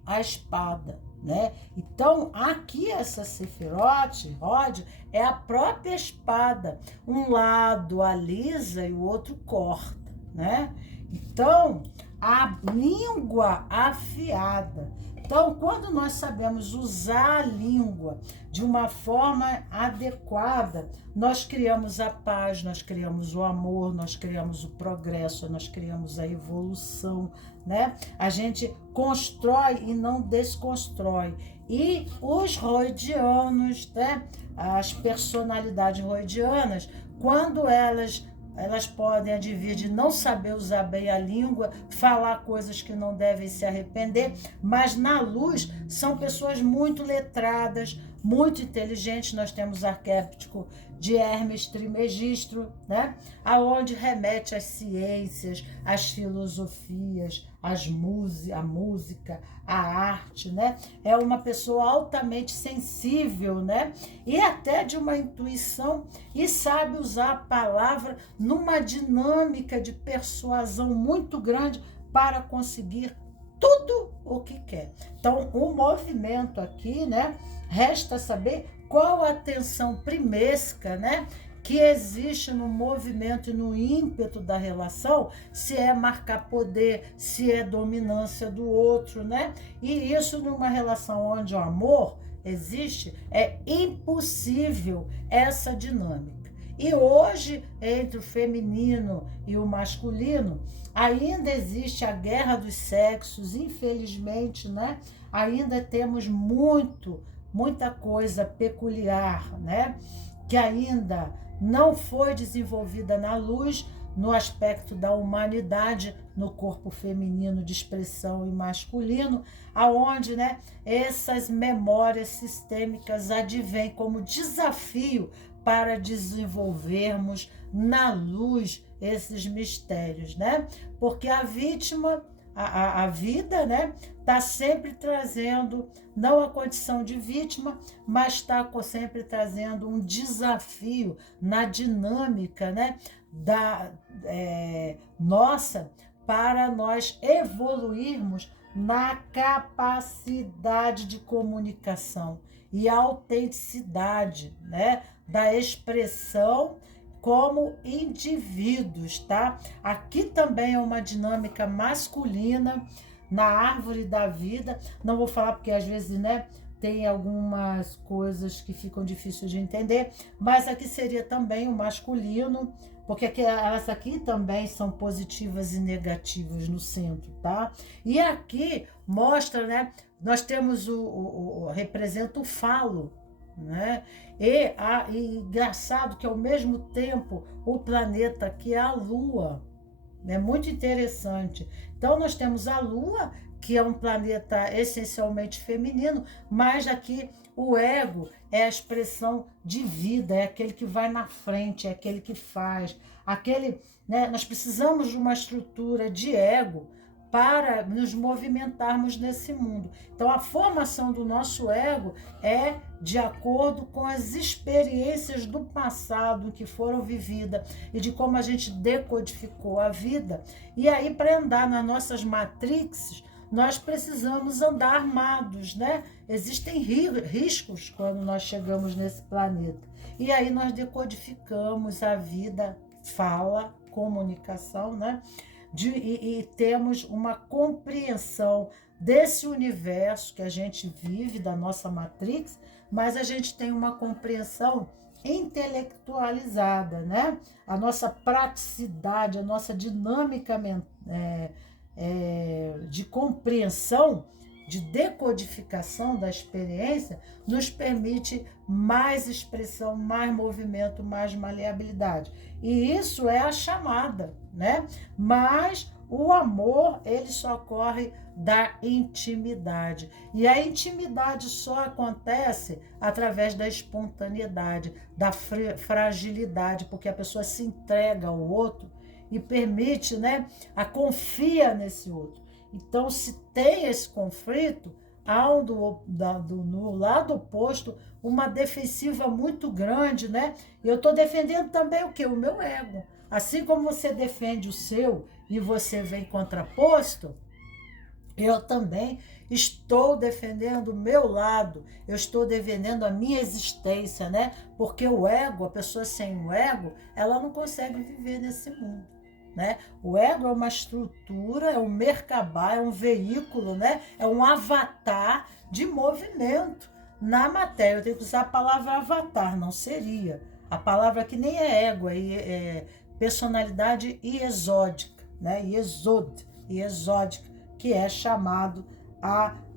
a espada, né? Então, aqui essa Sefirote, Rod, é a própria espada. Um lado alisa e o outro corta, né? Então, a língua afiada. Então, quando nós sabemos usar a língua de uma forma adequada, nós criamos a paz, nós criamos o amor, nós criamos o progresso, nós criamos a evolução, né? A gente constrói e não desconstrói. E os roidianos, né? As personalidades roidianas, quando elas podem advir de não saber usar bem a língua, falar coisas que não devem se arrepender, mas na luz são pessoas muito letradas, muito inteligente. Nós temos o arquétipo de Hermes Trismegisto, né? Aonde remete às ciências, às filosofias, a música, a arte, né? É uma pessoa altamente sensível, né? E até de uma intuição, e sabe usar a palavra numa dinâmica de persuasão muito grande para conseguir tudo o que quer. Então, o movimento aqui, né? Resta saber qual a tensão primesca, né? Que existe no movimento e no ímpeto da relação, se é marcar poder, se é dominância do outro, né? E isso numa relação onde o amor existe, é impossível essa dinâmica. E hoje, entre o feminino e o masculino, ainda existe a guerra dos sexos, infelizmente, né? Ainda temos muita coisa peculiar, né? Que ainda não foi desenvolvida na luz, no aspecto da humanidade, no corpo feminino de expressão e masculino, aonde, né, essas memórias sistêmicas advêm como desafio para desenvolvermos na luz esses mistérios, né? Porque a vítima, a vida, né, está sempre trazendo, não a condição de vítima, mas está sempre trazendo um desafio na dinâmica, né, nossa, para nós evoluirmos na capacidade de comunicação e autenticidade, né, da expressão como indivíduos, tá? Aqui também é uma dinâmica masculina na árvore da vida. Não vou falar porque às vezes, né, tem algumas coisas que ficam difíceis de entender, mas aqui seria também o masculino, porque elas aqui também são positivas e negativas no centro, tá? E aqui mostra, né, nós temos representa o falo, né? E engraçado que ao mesmo tempo o planeta aqui é a Lua, é muito interessante. Então nós temos a Lua, que é um planeta essencialmente feminino, mas aqui o ego é a expressão de vida, é aquele que vai na frente, é aquele que faz, aquele, né, nós precisamos de uma estrutura de ego para nos movimentarmos nesse mundo. Então, a formação do nosso ego é de acordo com as experiências do passado que foram vividas e de como a gente decodificou a vida. E aí, para andar nas nossas matrixes, nós precisamos andar armados, né? Existem riscos quando nós chegamos nesse planeta. E aí nós decodificamos a vida, fala, comunicação, né? E temos uma compreensão desse universo que a gente vive, da nossa matrix, mas a gente tem uma compreensão intelectualizada, né? A nossa praticidade, a nossa dinâmica de compreensão, de decodificação da experiência, nos permite mais expressão, mais movimento, mais maleabilidade. E isso é a chamada, né? Mas o amor, ele só ocorre da intimidade. E a intimidade só acontece através da espontaneidade, da fragilidade, porque a pessoa se entrega ao outro e permite, né, confia nesse outro. Então, se tem esse conflito, há no lado oposto uma defensiva muito grande, né? E eu estou defendendo também o quê? O meu ego. Assim como você defende o seu e você vem contraposto, eu também estou defendendo o meu lado, eu estou defendendo a minha existência, né? Porque o ego, a pessoa sem o ego, ela não consegue viver nesse mundo, né? O ego é uma estrutura, é um Merkabah, é um veículo, né? É um avatar de movimento na matéria. Eu tenho que usar a palavra avatar, não seria. A palavra que nem é ego, é personalidade exódica, né? Exódica, que é chamado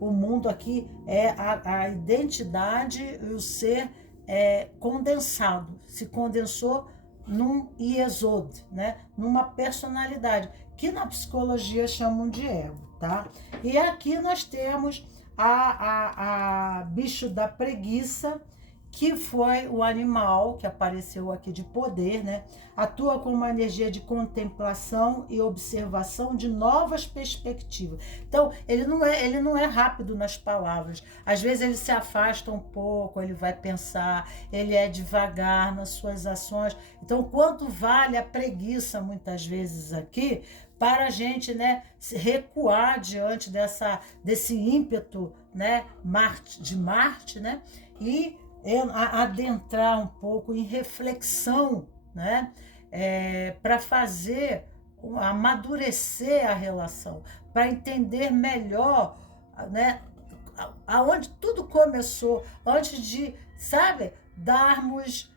o mundo aqui, é a identidade e o ser condensado, se condensou num iesod, né? Numa personalidade, que na psicologia chamam de ego, tá? E aqui nós temos a bicho da preguiça, que foi o animal que apareceu aqui de poder, né? Atua com uma energia de contemplação e observação de novas perspectivas. Então, ele não é rápido nas palavras. Às vezes ele se afasta um pouco, ele vai pensar, ele é devagar nas suas ações. Então, quanto vale a preguiça, muitas vezes aqui, para a gente, né, recuar diante desse ímpeto, né, de Marte, né? E adentrar um pouco em reflexão, né? Para fazer, amadurecer a relação, para entender melhor, né? Aonde tudo começou, antes de, sabe, darmos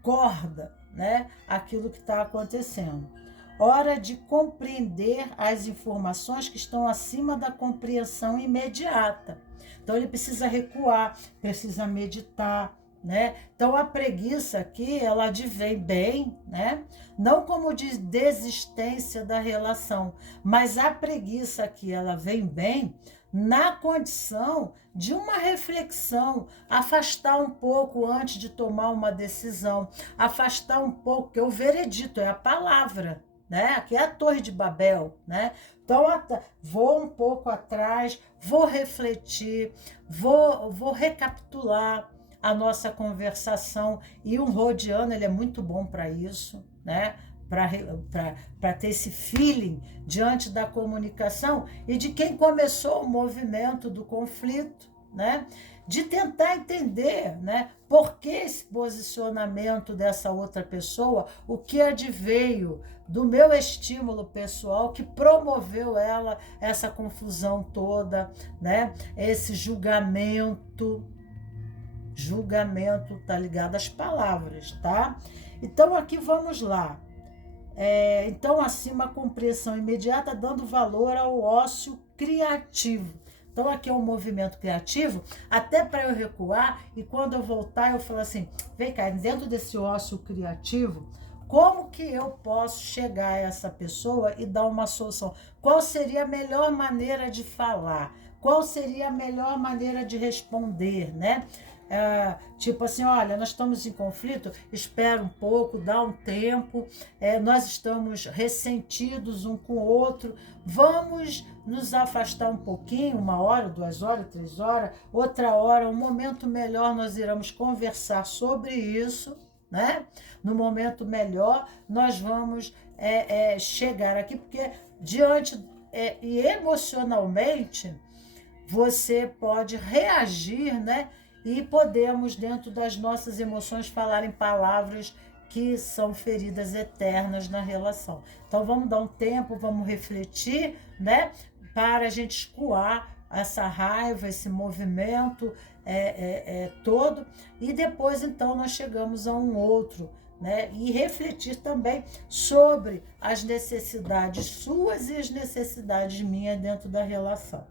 corda, né? Aquilo que está acontecendo. Hora de compreender as informações que estão acima da compreensão imediata. Então ele precisa recuar, precisa meditar, né? Então a preguiça aqui, ela advém bem, né? Não como de desistência da relação, mas a preguiça aqui, ela vem bem na condição de uma reflexão, afastar um pouco antes de tomar uma decisão, afastar um pouco, porque o veredito é a palavra, né? Aqui é a Torre de Babel, né? Então, vou um pouco atrás, vou refletir, vou recapitular a nossa conversação. E um rodiano, ele é muito bom para isso, né? Para ter esse feeling diante da comunicação e de quem começou o movimento do conflito, né? De tentar entender, né, por que esse posicionamento dessa outra pessoa, o que adveio do meu estímulo pessoal que promoveu essa confusão toda, né? Esse julgamento tá ligado às palavras, tá? Então aqui vamos lá. Então, acima a compreensão imediata, dando valor ao ócio criativo. Então, aqui é um movimento criativo, até para eu recuar, e quando eu voltar, eu falo assim, vem cá, dentro desse ócio criativo, como que eu posso chegar a essa pessoa e dar uma solução? Qual seria a melhor maneira de falar? Qual seria a melhor maneira de responder, né? Tipo assim, olha, nós estamos em conflito, espera um pouco, dá um tempo, nós estamos ressentidos um com o outro, vamos nos afastar um pouquinho, 1 hora, 2 horas, 3 horas, outra hora, um momento melhor, nós iremos conversar sobre isso, né? No momento melhor, nós vamos chegar aqui, porque e emocionalmente, você pode reagir, né? E podemos, dentro das nossas emoções, falar em palavras que são feridas eternas na relação. Então, vamos dar um tempo, vamos refletir, né? Para a gente escoar essa raiva, esse movimento todo. E depois, então, nós chegamos a um outro, né? E refletir também sobre as necessidades suas e as necessidades minhas dentro da relação.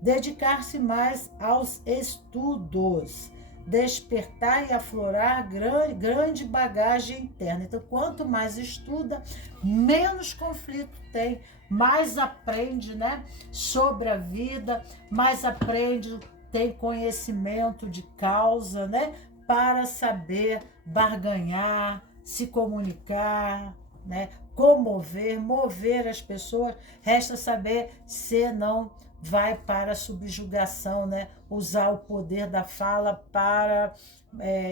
Dedicar-se mais aos estudos, despertar e aflorar grande bagagem interna. Então, quanto mais estuda, menos conflito tem, mais aprende, né, sobre a vida, mais aprende, tem conhecimento de causa, né, para saber barganhar, se comunicar, né, comover, mover as pessoas. Resta saber se não vai para a subjugação, né? Usar o poder da fala para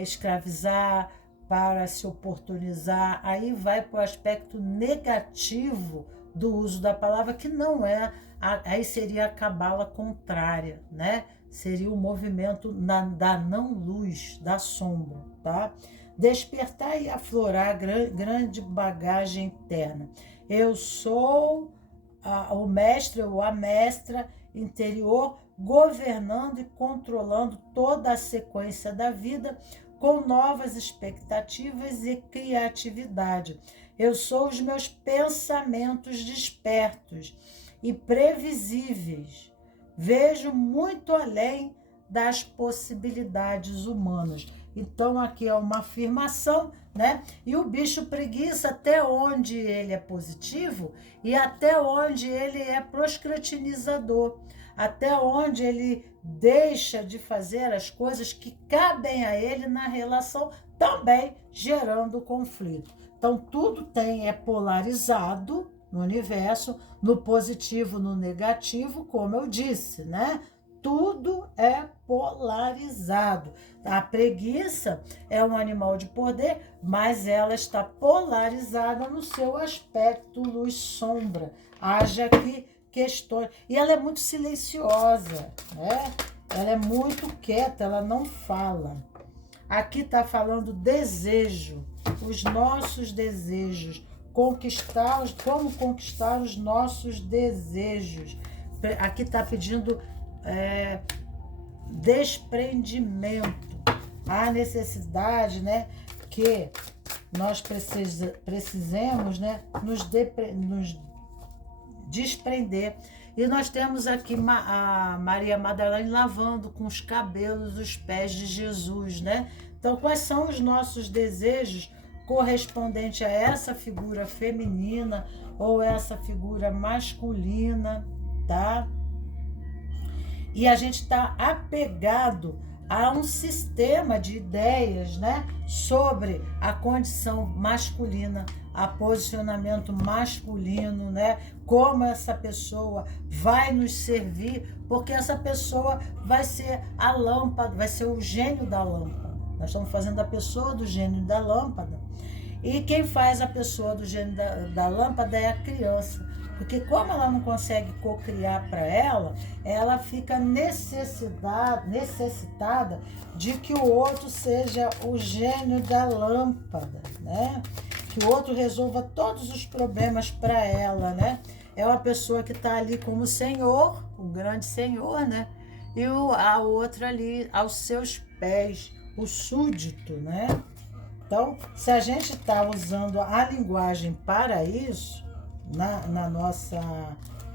escravizar, para se oportunizar. Aí vai para o aspecto negativo do uso da palavra, que não é, aí seria a cabala contrária, né? Seria o movimento da não-luz, da sombra, tá? Despertar e aflorar grande bagagem interna. Eu sou o mestre ou a mestra interior, governando e controlando toda a sequência da vida com novas expectativas e criatividade. Eu sou os meus pensamentos despertos e previsíveis. Vejo muito além das possibilidades humanas. Então, aqui é uma afirmação, né? E o bicho preguiça, até onde ele é positivo e até onde ele é proscrutinizador. até onde ele deixa de fazer as coisas que cabem a ele na relação, também gerando conflito. Então, tudo é polarizado no universo, no positivo, no negativo, como eu disse, né? Tudo é polarizado. A preguiça é um animal de poder, mas ela está polarizada no seu aspecto luz-sombra. Haja que questões. E ela é muito silenciosa, né? Ela é muito quieta, ela não fala. Aqui está falando desejo, os nossos desejos, como conquistar os nossos desejos. Aqui está pedindo desprendimento, a necessidade, né, que nós precisemos, né, nos desprender. E nós temos aqui a Maria Madalena lavando com os cabelos os pés de Jesus, né? Então, quais são os nossos desejos correspondente a essa figura feminina ou essa figura masculina, tá? E a gente está apegado a um sistema de ideias, né, sobre a condição masculina, a posicionamento masculino, né, como essa pessoa vai nos servir, porque essa pessoa vai ser a lâmpada, vai ser o gênio da lâmpada. Nós estamos fazendo a pessoa do gênio da lâmpada. E quem faz a pessoa do gênio da lâmpada é a criança. Porque como ela não consegue cocriar para ela, ela fica necessitada de que o outro seja o gênio da lâmpada, né? Que o outro resolva todos os problemas para ela, né? É uma pessoa que está ali como senhor, o grande senhor, né? E a outra ali aos seus pés, o súdito, né? Então, se a gente está usando a linguagem para isso,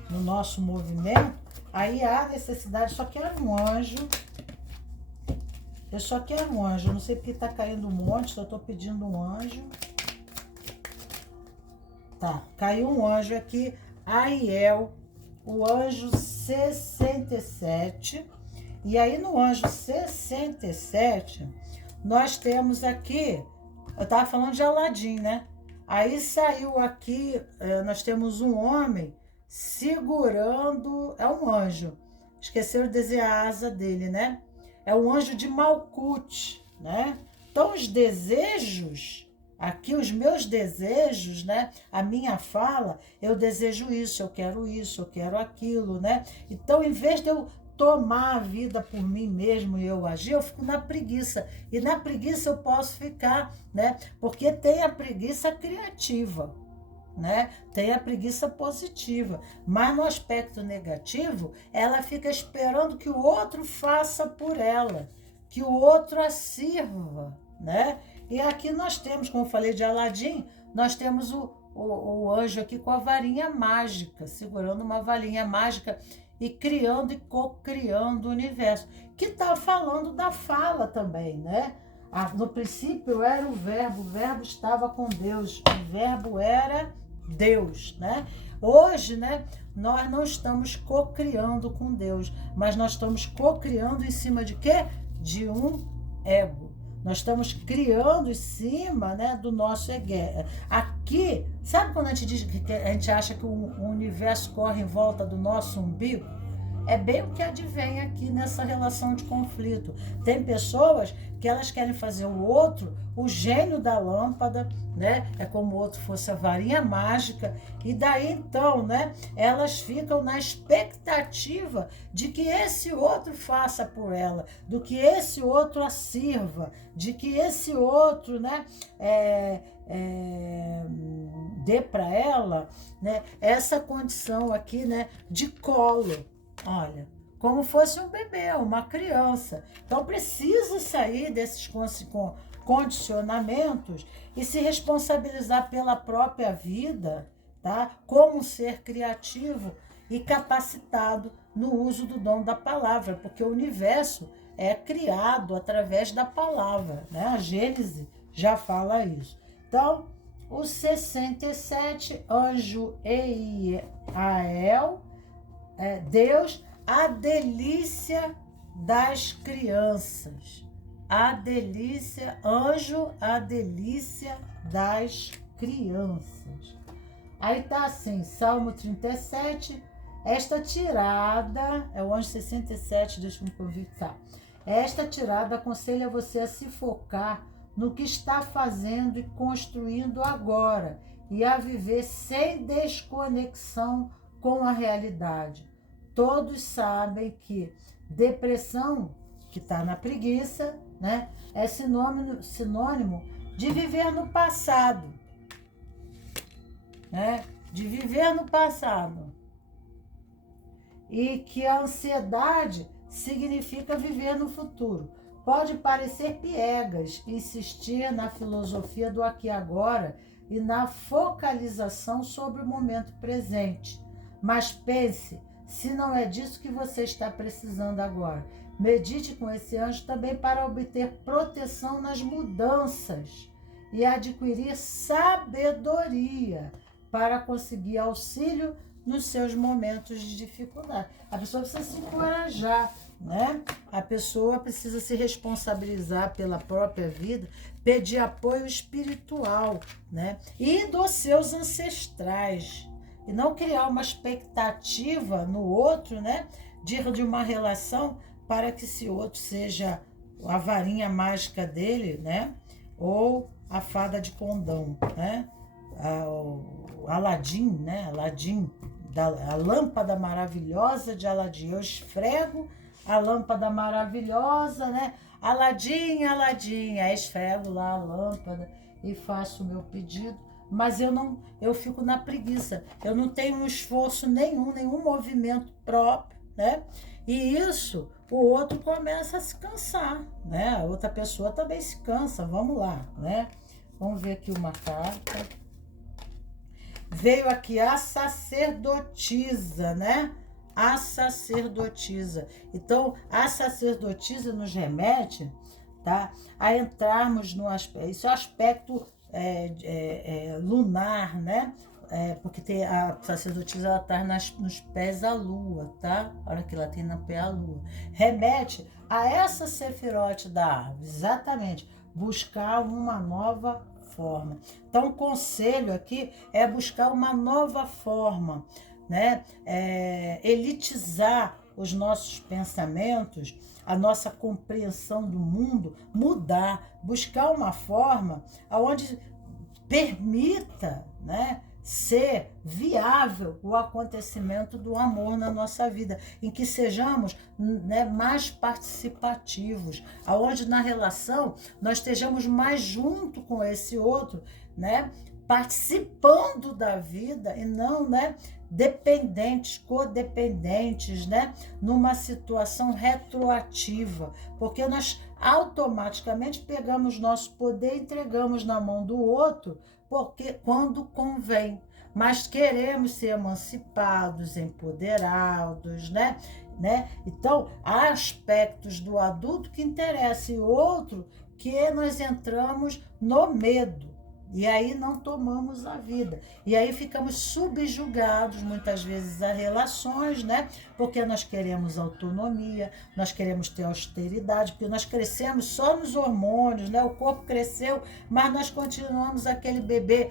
no nosso movimento, aí há necessidade. Eu só quero um anjo. Eu não sei porque está caindo um monte, só estou pedindo um anjo. Tá, caiu um anjo aqui, Ariel, o anjo 67. E aí no anjo 67, nós temos aqui, eu estava falando de Aladim, né? Aí saiu aqui, nós temos um homem segurando, é um anjo, esqueceram de desenhar a asa dele, né? É o anjo de Malkuth, né? Então os desejos, aqui os meus desejos, né? A minha fala, eu desejo isso, eu quero aquilo, né? Então em vez de eu tomar a vida por mim mesmo e eu agir, eu fico na preguiça. E na preguiça eu posso ficar, né? Porque tem a preguiça criativa, né? Tem a preguiça positiva. Mas no aspecto negativo, ela fica esperando que o outro faça por ela, que o outro a sirva, né? E aqui nós temos, como eu falei de Aladim, nós temos o anjo aqui com a varinha mágica, segurando uma varinha mágica e criando e co-criando o universo, que está falando da fala também, né? No princípio era o verbo estava com Deus, o verbo era Deus, né? Hoje, né, nós não estamos co-criando com Deus, mas nós estamos co-criando em cima de quê? De um ego. Nós estamos criando em cima, né, do nosso ego. Aqui, sabe quando a gente diz que a gente acha que o universo corre em volta do nosso umbigo? É bem o que advém aqui nessa relação de conflito. Tem pessoas que elas querem fazer o outro o gênio da lâmpada, né? É como o outro fosse a varinha mágica. E daí então, né? Elas ficam na expectativa de que esse outro faça por ela, do que esse outro a sirva, de que esse outro, né? Dê para ela, né? Essa condição aqui, né? De colo. Olha, como fosse um bebê, uma criança. Então, precisa sair desses condicionamentos e se responsabilizar pela própria vida, tá? Como um ser criativo e capacitado no uso do dom da palavra, porque o universo é criado através da palavra, né? A Gênese já fala isso. Então, o 67, anjo Eiael, Deus, a delícia das crianças. A delícia, anjo, a delícia das crianças. Aí tá assim, Salmo 37, esta tirada, é o anjo 67, deixa eu me convidar. Esta tirada aconselha você a se focar no que está fazendo e construindo agora e a viver sem desconexão com a realidade. Todos sabem que depressão, que está na preguiça, né, é sinônimo de viver no passado, né, de viver no passado. E que a ansiedade significa viver no futuro. Pode parecer piegas insistir na filosofia do aqui e agora e na focalização sobre o momento presente. Mas pense, se não é disso que você está precisando agora. Medite com esse anjo também para obter proteção nas mudanças e adquirir sabedoria para conseguir auxílio nos seus momentos de dificuldade. A pessoa precisa se encorajar, né? A pessoa precisa se responsabilizar pela própria vida, pedir apoio espiritual, né? E dos seus ancestrais. E não criar uma expectativa no outro, né? De uma relação para que esse outro seja a varinha mágica dele, né? Ou a fada de condão, né? O Aladim, né? Aladim, a lâmpada maravilhosa de Aladim. Eu esfrego a lâmpada maravilhosa, né? Aladim, Aladim. Aí esfrego lá a lâmpada e faço o meu pedido. Mas eu fico na preguiça. Eu não tenho um esforço nenhum movimento próprio, né? E isso, o outro começa a se cansar, né? A outra pessoa também se cansa. Vamos lá, né? Vamos ver aqui uma carta. Veio aqui a sacerdotisa, né? A sacerdotisa. Então, a sacerdotisa nos remete, tá, a entrarmos no aspecto, isso é o aspecto lunar, né? Porque tem a sacerdotisa, ela está nos pés da lua, tá? Olha que ela tem no pé a lua. Remete a essa sefirote da árvore, exatamente. Buscar uma nova forma. Então, o conselho aqui é buscar uma nova forma, né? Elitizar os nossos pensamentos, a nossa compreensão do mundo, mudar, buscar uma forma onde permita, né, ser viável o acontecimento do amor na nossa vida, em que sejamos, né, mais participativos, aonde na relação nós estejamos mais junto com esse outro, né, participando da vida e não, né, dependentes, codependentes, né, numa situação retroativa, porque nós automaticamente pegamos nosso poder e entregamos na mão do outro, porque quando convém, mas queremos ser emancipados, empoderados, né? Então, há aspectos do adulto que interessam e outro que nós entramos no medo. E aí não tomamos a vida. E aí ficamos subjugados, muitas vezes, a relações, né? Porque nós queremos autonomia, nós queremos ter austeridade, porque nós crescemos só nos hormônios, né? O corpo cresceu, mas nós continuamos aquele bebê,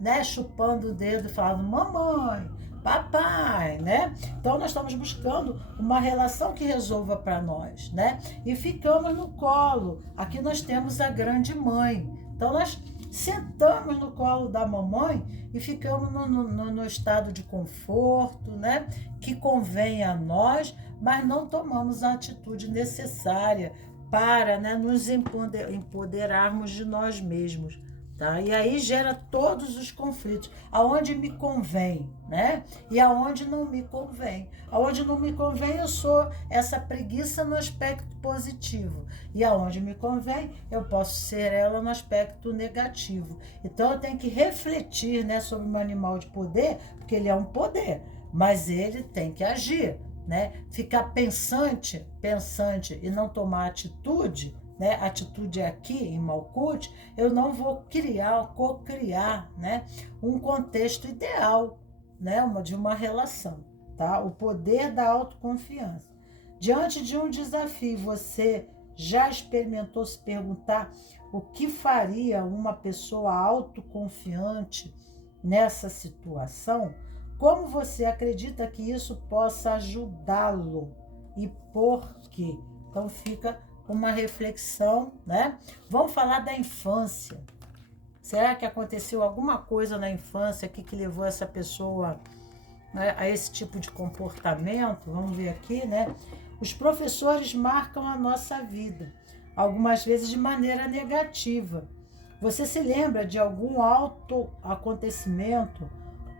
né? Chupando o dedo e falando, mamãe, papai, né? Então nós estamos buscando uma relação que resolva para nós, né? E ficamos no colo. Aqui nós temos a grande mãe. Então nós sentamos no colo da mamãe e ficamos no estado de conforto, né? Que convém a nós, mas não tomamos a atitude necessária para, né, nos empoderarmos de nós mesmos. Tá? E aí gera todos os conflitos, aonde me convém, né? E aonde não me convém. Aonde não me convém, eu sou essa preguiça no aspecto positivo. E aonde me convém, eu posso ser ela no aspecto negativo. Então eu tenho que refletir, né, sobre o meu animal de poder, porque ele é um poder, mas ele tem que agir, né? Ficar pensante e não tomar atitude, né? Atitude aqui em Malkuth, eu não vou co-criar, né, um contexto ideal, né, de uma relação. tá? O poder da autoconfiança. Diante de um desafio, você já experimentou se perguntar o que faria uma pessoa autoconfiante nessa situação? Como você acredita que isso possa ajudá-lo e por quê? Então fica uma reflexão, né? Vamos falar da infância. Será que aconteceu alguma coisa na infância que levou essa pessoa, né, a esse tipo de comportamento? Vamos ver aqui, né? Os professores marcam a nossa vida, algumas vezes de maneira negativa. Você se lembra de algum acontecimento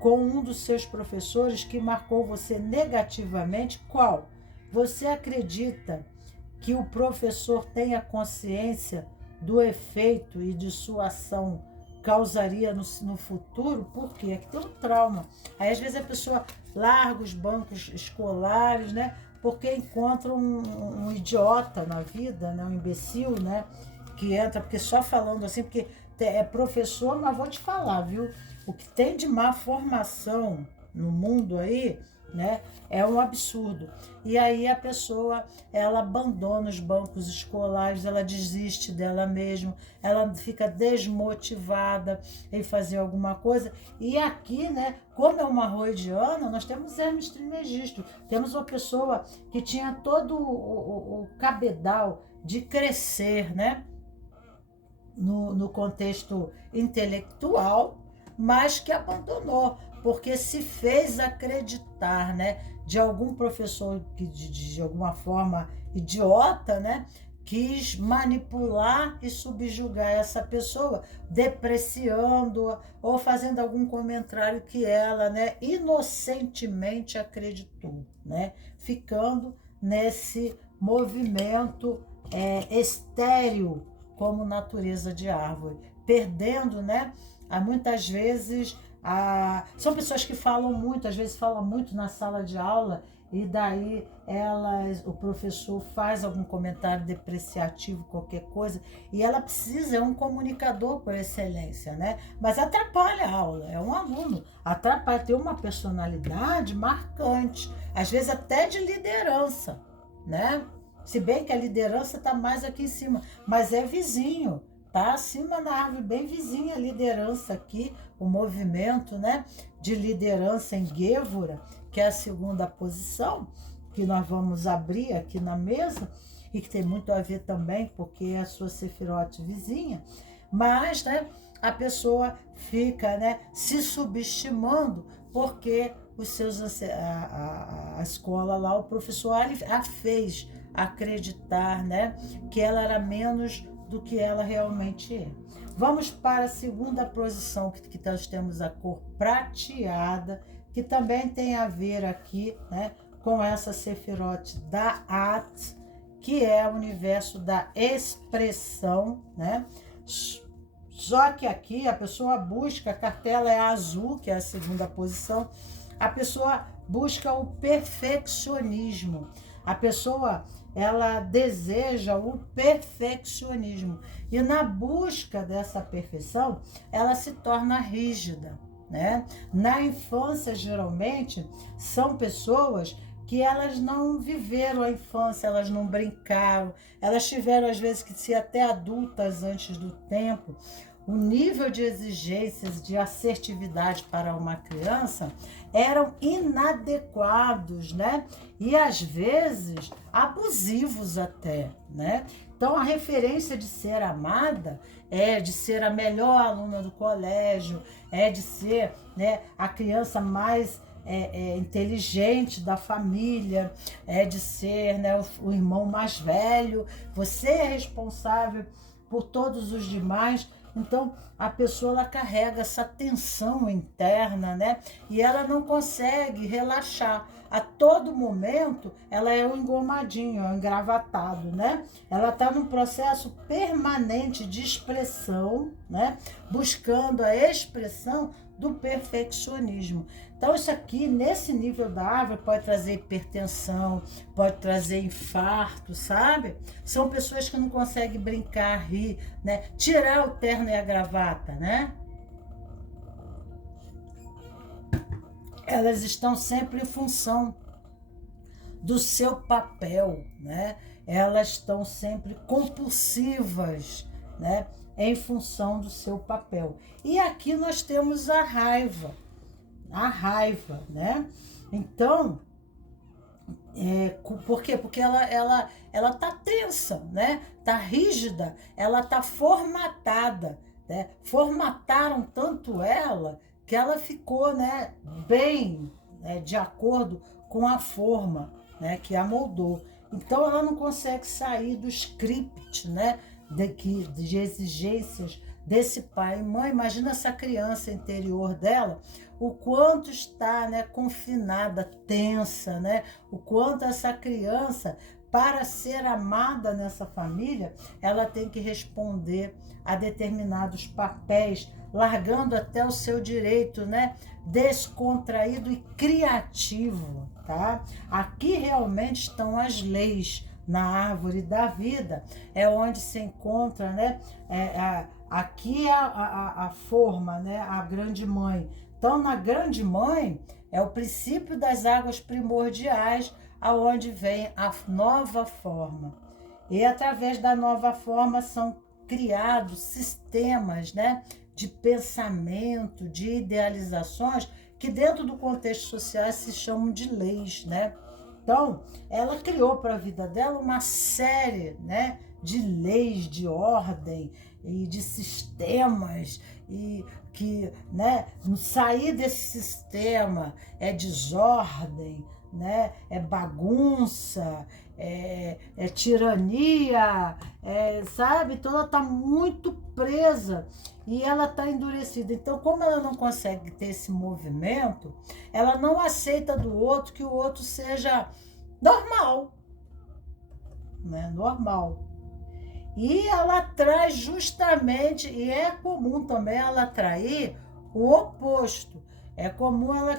com um dos seus professores que marcou você negativamente? Qual? Você acredita que o professor tenha consciência do efeito e de sua ação causaria no futuro? Por quê? É que tem um trauma. Aí, às vezes, a pessoa larga os bancos escolares, né? Porque encontra um idiota na vida, né? Um imbecil, né? Que entra, porque só falando assim, porque é professor, mas vou te falar, viu? O que tem de má formação no mundo aí, né? É um absurdo. E aí a pessoa, ela abandona os bancos escolares, ela desiste dela mesma, ela fica desmotivada em fazer alguma coisa. E aqui, né, como é uma roediana, nós temos Hermes Trismegisto, temos uma pessoa que tinha todo o cabedal de crescer, né, no contexto intelectual, mas que abandonou, porque se fez acreditar, né, de algum professor que de alguma forma idiota, né, quis manipular e subjugar essa pessoa, depreciando-a ou fazendo algum comentário que ela, né, inocentemente acreditou, né, ficando nesse movimento estéril como natureza de árvore, perdendo, né, muitas vezes são pessoas que falam muito, às vezes falam muito na sala de aula e daí o professor faz algum comentário depreciativo, qualquer coisa, e ela precisa, é um comunicador por excelência, né? Mas atrapalha a aula, é um aluno, atrapalha, tem uma personalidade marcante, às vezes até de liderança, né? Se bem que a liderança está mais aqui em cima, mas é vizinho, tá acima na árvore, bem vizinha a liderança aqui, o movimento, né, de liderança em Gévora, que é a segunda posição, que nós vamos abrir aqui na mesa, e que tem muito a ver também, porque é a sua sefirote vizinha, mas, né, a pessoa fica, né, se subestimando, porque a escola lá, o professor a fez acreditar, né, que ela era menos do que ela realmente é. Vamos para a segunda posição, que nós temos a cor prateada, que também tem a ver aqui, né, com essa sefirote da At, que é o universo da expressão, né? Só que aqui a pessoa busca, a cartela é azul, que é a segunda posição, a pessoa busca o perfeccionismo. A pessoa, ela deseja o perfeccionismo. E na busca dessa perfeição, ela se torna rígida, né? Na infância, geralmente, são pessoas que elas não viveram a infância, elas não brincaram, elas tiveram, às vezes, que ser até adultas antes do tempo. O nível de exigências de assertividade para uma criança eram inadequados, né? E às vezes abusivos até, né? Então a referência de ser amada é de ser a melhor aluna do colégio, é de ser, né, a criança mais inteligente da família, é de ser, né, o irmão mais velho. Você é responsável por todos os demais. Então, a pessoa, ela carrega essa tensão interna, né? E ela não consegue relaxar. A todo momento, ela é um engomadinho, um engravatado, né? Ela está num processo permanente de expressão, né? Buscando a expressão do perfeccionismo. Então, isso aqui, nesse nível da árvore, pode trazer hipertensão, pode trazer infarto, sabe? São pessoas que não conseguem brincar, rir, né? Tirar o terno e a gravata, né? elas estão sempre em função do seu papel, né? Elas estão sempre compulsivas, né? Em função do seu papel. E aqui nós temos a raiva, né? Então, por quê? Porque ela tá tensa, né? Tá rígida, ela tá formatada, né? Formataram tanto ela que ela ficou, né, bem, né, de acordo com a forma, né, que a moldou. Então ela não consegue sair do script, né, de exigências desse pai e mãe. Imagina essa criança interior dela, o quanto está, né, confinada, tensa, né? O quanto essa criança, para ser amada nessa família, ela tem que responder a determinados papéis, largando até o seu direito, né, descontraído e criativo, tá? Aqui realmente estão as leis na árvore da vida, é onde se encontra, né, aqui é a forma, né, a grande mãe. Então, na grande mãe, é o princípio das águas primordiais, aonde vem a nova forma. E através da nova forma são criados sistemas, né, de pensamento, de idealizações, que dentro do contexto social se chamam de leis, né? Então, ela criou para a vida dela uma série, né, de leis, de ordem e de sistemas, e que, né, sair desse sistema é desordem, né, é bagunça, é tirania, sabe? Então ela está muito presa e ela está endurecida. Então, como ela não consegue ter esse movimento, ela não aceita do outro que o outro seja normal, né? Normal. E ela traz justamente, e é comum também ela atrair o oposto. É comum ela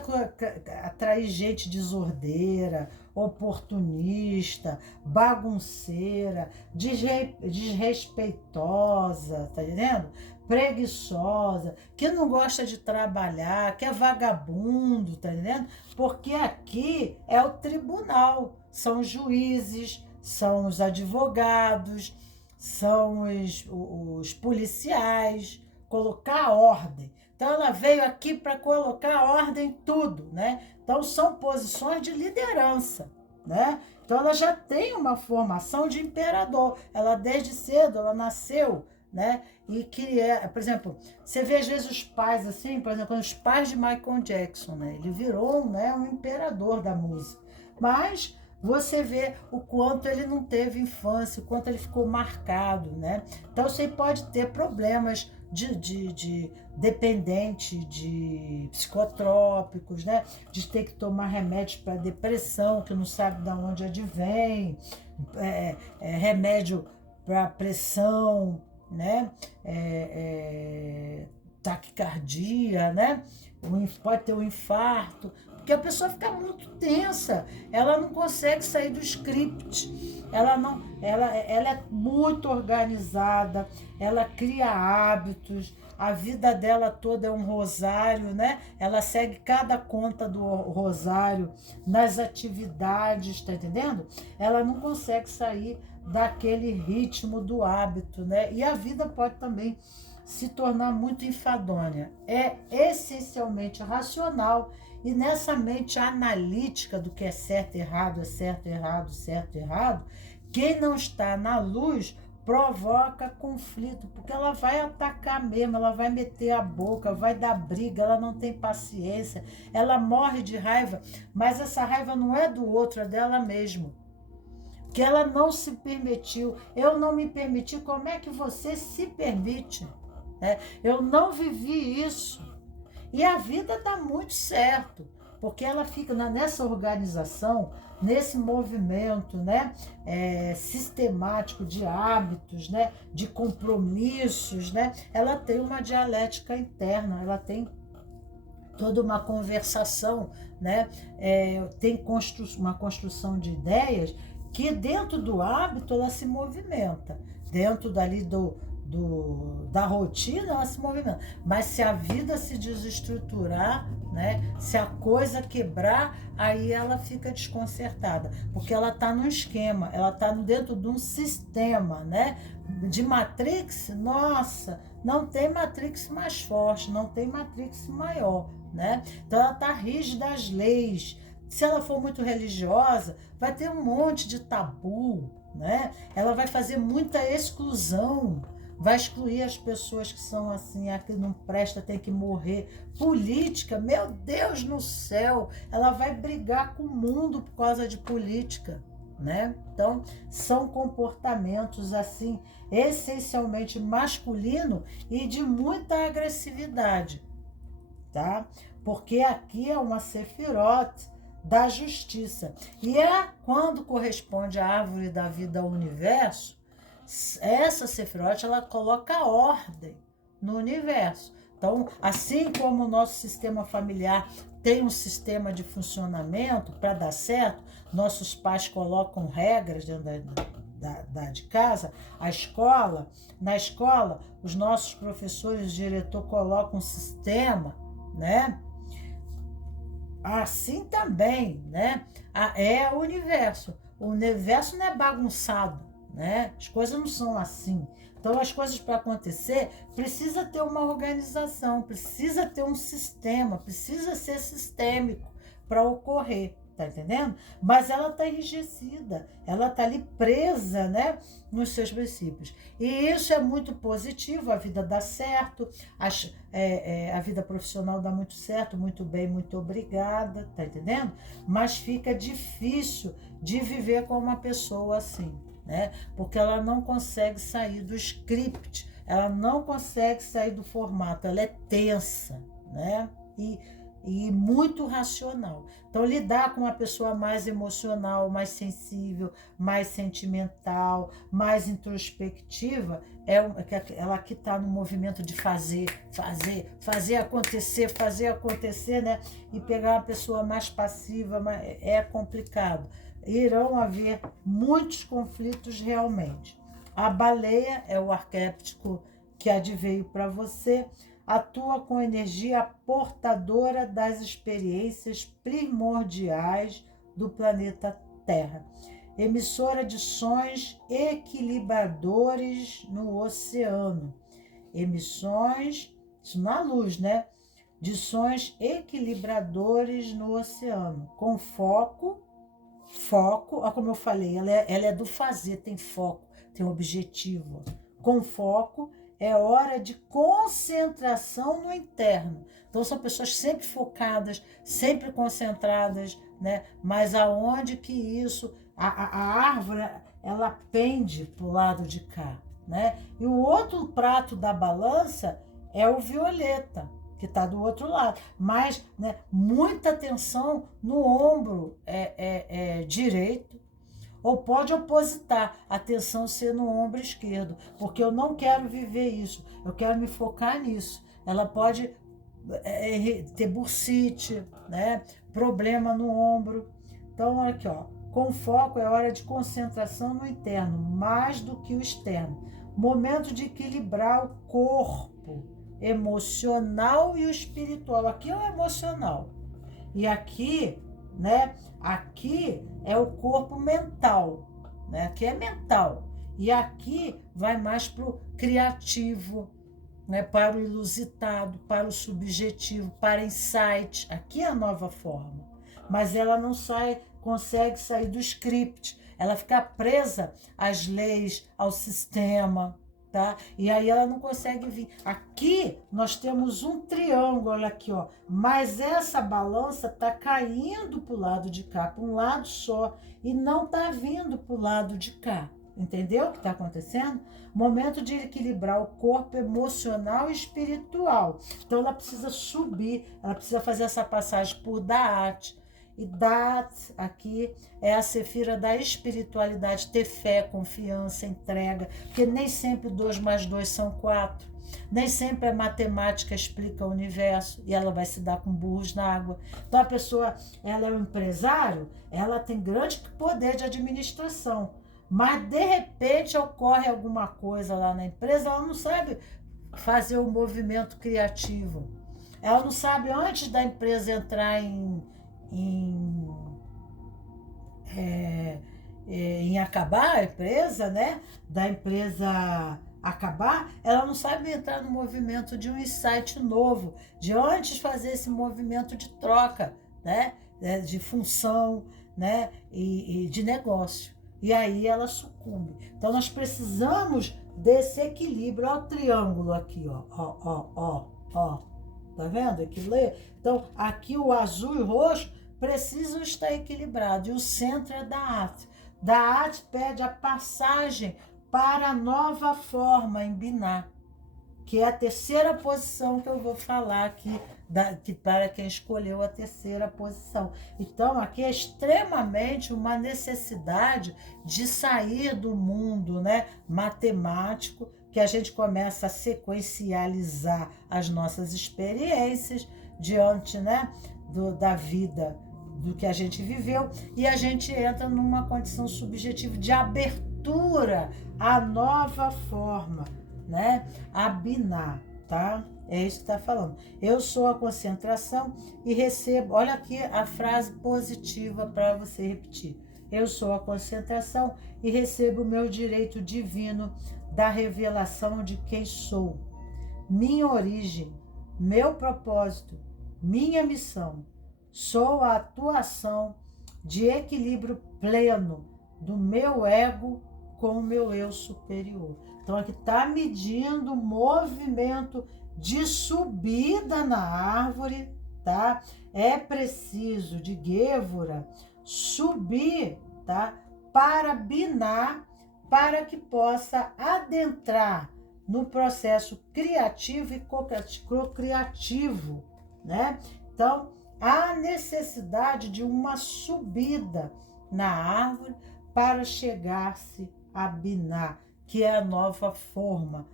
atrair gente desordeira, oportunista, bagunceira, desrespeitosa, tá entendendo? Preguiçosa, que não gosta de trabalhar, que é vagabundo, tá entendendo? Porque aqui é o tribunal, são os juízes, são os advogados, são os policiais, colocar ordem. Então ela veio aqui para colocar ordem em tudo, né? Então são posições de liderança, né? Então ela já tem uma formação de imperador. Ela desde cedo, ela nasceu, né? E que por exemplo, você vê às vezes os pais assim, por exemplo, os pais de Michael Jackson, né? Ele virou, né, um imperador da música. Mas você vê o quanto ele não teve infância, o quanto ele ficou marcado, né? Então você pode ter problemas de dependente de psicotrópicos, né? De ter que tomar remédios para depressão, que não sabe de onde advém, remédio para pressão, né? Taquicardia, né? Pode ter um infarto, porque a pessoa fica muito tensa, ela não consegue sair do script, ela é muito organizada, ela cria hábitos, a vida dela toda é um rosário, né? Ela segue cada conta do rosário nas atividades, tá entendendo? Ela não consegue sair daquele ritmo do hábito, né? E a vida pode também se tornar muito enfadonha. É essencialmente racional, e nessa mente analítica do que é certo, errado, certo, errado, quem não está na luz provoca conflito, porque ela vai atacar mesmo, ela vai meter a boca, vai dar briga, ela não tem paciência, ela morre de raiva, mas essa raiva não é do outro, é dela mesma. Que ela não se permitiu, eu não me permiti, como é que você se permite? Eu não vivi isso. E a vida dá muito certo, porque ela fica nessa organização, nesse movimento, né, sistemático de hábitos, né, de compromissos, né, ela tem uma dialética interna, ela tem toda uma conversação, né, tem uma construção de ideias que dentro do hábito ela se movimenta, dentro dali da rotina, ela se movimenta. Mas se a vida se desestruturar, né, se a coisa quebrar, aí ela fica desconcertada, porque ela está num esquema, ela está dentro de um sistema, né, de Matrix. Nossa, não tem Matrix mais forte, não tem Matrix maior, né? Então ela está rígida às leis. Se ela for muito religiosa, vai ter um monte de tabu, né? Ela vai fazer muita exclusão, vai excluir as pessoas que são assim, a que não presta, tem que morrer. Política, meu Deus no céu, ela vai brigar com o mundo por causa de política, né? Então, são comportamentos assim, essencialmente masculino e de muita agressividade, tá? Porque aqui é uma Sefirot da justiça. E é quando corresponde à árvore da vida ao universo, essa Sefirot, ela coloca ordem no universo. Então, assim como o nosso sistema familiar tem um sistema de funcionamento para dar certo, nossos pais colocam regras dentro de casa, na escola, os nossos professores, o diretor colocam um sistema, né? Assim também, né? É o universo. O universo não é bagunçado, né? As coisas não são assim. Então, as coisas para acontecer, precisa ter uma organização, precisa ter um sistema, precisa ser sistêmico para ocorrer, tá entendendo? Mas ela está enrijecida, ela está ali presa, né, nos seus princípios. E isso é muito positivo, a vida dá certo, a vida profissional dá muito certo, muito bem, muito obrigada, tá entendendo? Mas fica difícil de viver com uma pessoa assim, né? Porque ela não consegue sair do script, ela não consegue sair do formato, ela é tensa, né? E muito racional. Então, lidar com uma pessoa mais emocional, mais sensível, mais sentimental, mais introspectiva, ela que está no movimento de fazer acontecer, né? E pegar uma pessoa mais passiva, é complicado. Irão haver muitos conflitos realmente. A baleia é o arquétipo que adveio para você, atua com energia portadora das experiências primordiais do planeta Terra, emissora de sons equilibradores no oceano, emissões, isso na luz, né? De sons equilibradores no oceano, com foco, como eu falei, ela é do fazer, tem foco, tem objetivo. Com foco, é hora de concentração no interno. Então, são pessoas sempre focadas, sempre concentradas, né? Mas aonde que isso, a árvore, ela pende para o lado de cá, né? E o outro prato da balança é o violeta, que está do outro lado. Mas, né, muita atenção no ombro direito, ou pode opositar, atenção ser no ombro esquerdo, porque eu não quero viver isso, eu quero me focar nisso. Ela pode ter bursite, né? Problema no ombro. Então, olha aqui, ó, com foco é hora de concentração no interno, mais do que o externo. Momento de equilibrar o corpo emocional e o espiritual. Aqui é o emocional. E aqui, né? Aqui é o corpo mental, né? Aqui é mental. E aqui vai mais para o criativo, né? Para o ilusitado, para o subjetivo, para insight. Aqui é a nova forma. Mas ela não consegue sair do script. Ela fica presa às leis, ao sistema, tá? E aí ela não consegue vir. Aqui nós temos um triângulo, olha aqui, ó. Mas essa balança tá caindo para o lado de cá, para um lado só, e não tá vindo para o lado de cá. Entendeu o que está acontecendo? Momento de equilibrar o corpo emocional e espiritual. Então ela precisa subir, ela precisa fazer essa passagem por Da'at. E Da'at aqui é a sefira da espiritualidade, ter fé, confiança, entrega, porque nem sempre 2 mais 2 são 4, nem sempre a matemática explica o universo, e ela vai se dar com burros na água. Então a pessoa, ela é um empresário, ela tem grande poder de administração, Mas, de repente, ocorre alguma coisa lá na empresa, ela não sabe fazer o movimento criativo. Ela não sabe, antes da empresa entrar em acabar a empresa, né? Da empresa acabar, ela não sabe entrar no movimento de um insight novo, de antes fazer esse movimento de troca, né? De função, né? E de negócio. E aí ela sucumbe. Então nós precisamos desse equilíbrio. Olha o triângulo aqui, ó. Ó. Tá vendo? Equilíbrio. Então aqui o azul e o roxo precisam estar equilibrados. E o centro é da arte. Da arte pede a passagem para a nova forma em Binah, que é a terceira posição que eu vou falar aqui, para quem escolheu a terceira posição. Então, aqui é extremamente uma necessidade de sair do mundo, né, matemático, que a gente começa a sequencializar as nossas experiências diante, né, da vida, do que a gente viveu, e a gente entra numa condição subjetiva de abertura à nova forma, né? A Binah, tá? É isso que está falando. Eu sou a concentração e recebo. Olha aqui a frase positiva para você repetir. Eu sou a concentração e recebo o meu direito divino da revelação de quem sou, minha origem, meu propósito, minha missão. Sou a atuação de equilíbrio pleno do meu ego com o meu eu superior. Então, aqui está medindo o movimento de subida na árvore, tá? É preciso de Gévora subir, tá? Para Binah, para que possa adentrar no processo criativo e co-criativo, né? Então, há necessidade de uma subida na árvore para chegar-se a Binah, que é a nova forma,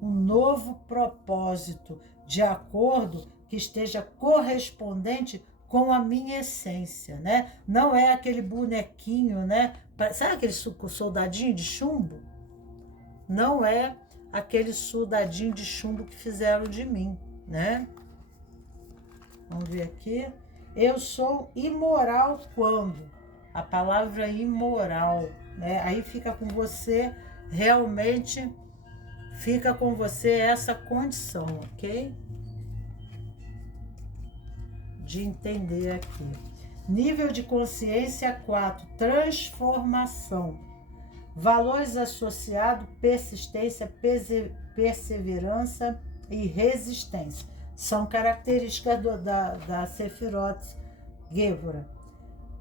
um novo propósito, de acordo que esteja correspondente com a minha essência, né? Não é aquele bonequinho, né? Sabe aquele soldadinho de chumbo? Não é aquele soldadinho de chumbo que fizeram de mim, né? Vamos ver aqui. Eu sou imoral quando? A palavra imoral, né? Aí fica com você, realmente fica com você essa condição, ok? De entender aqui. Nível de consciência 4, transformação. Valores associados, persistência, perseverança e resistência. São características da Sefirot Gévora.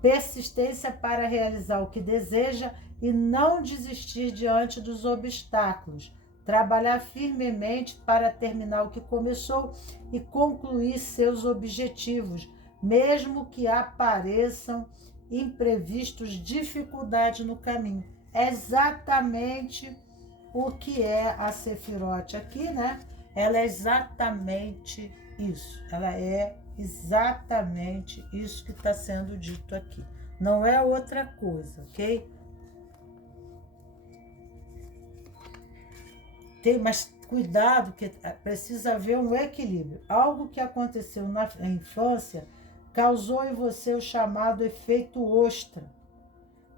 Persistência para realizar o que deseja e não desistir diante dos obstáculos. Trabalhar firmemente para terminar o que começou e concluir seus objetivos, mesmo que apareçam imprevistos, dificuldades no caminho. É exatamente o que é a Sefirot aqui, né? Ela é exatamente isso. Ela é exatamente isso que está sendo dito aqui. Não é outra coisa, ok? Mas cuidado, que precisa haver um equilíbrio. Algo que aconteceu na infância causou em você o chamado efeito ostra,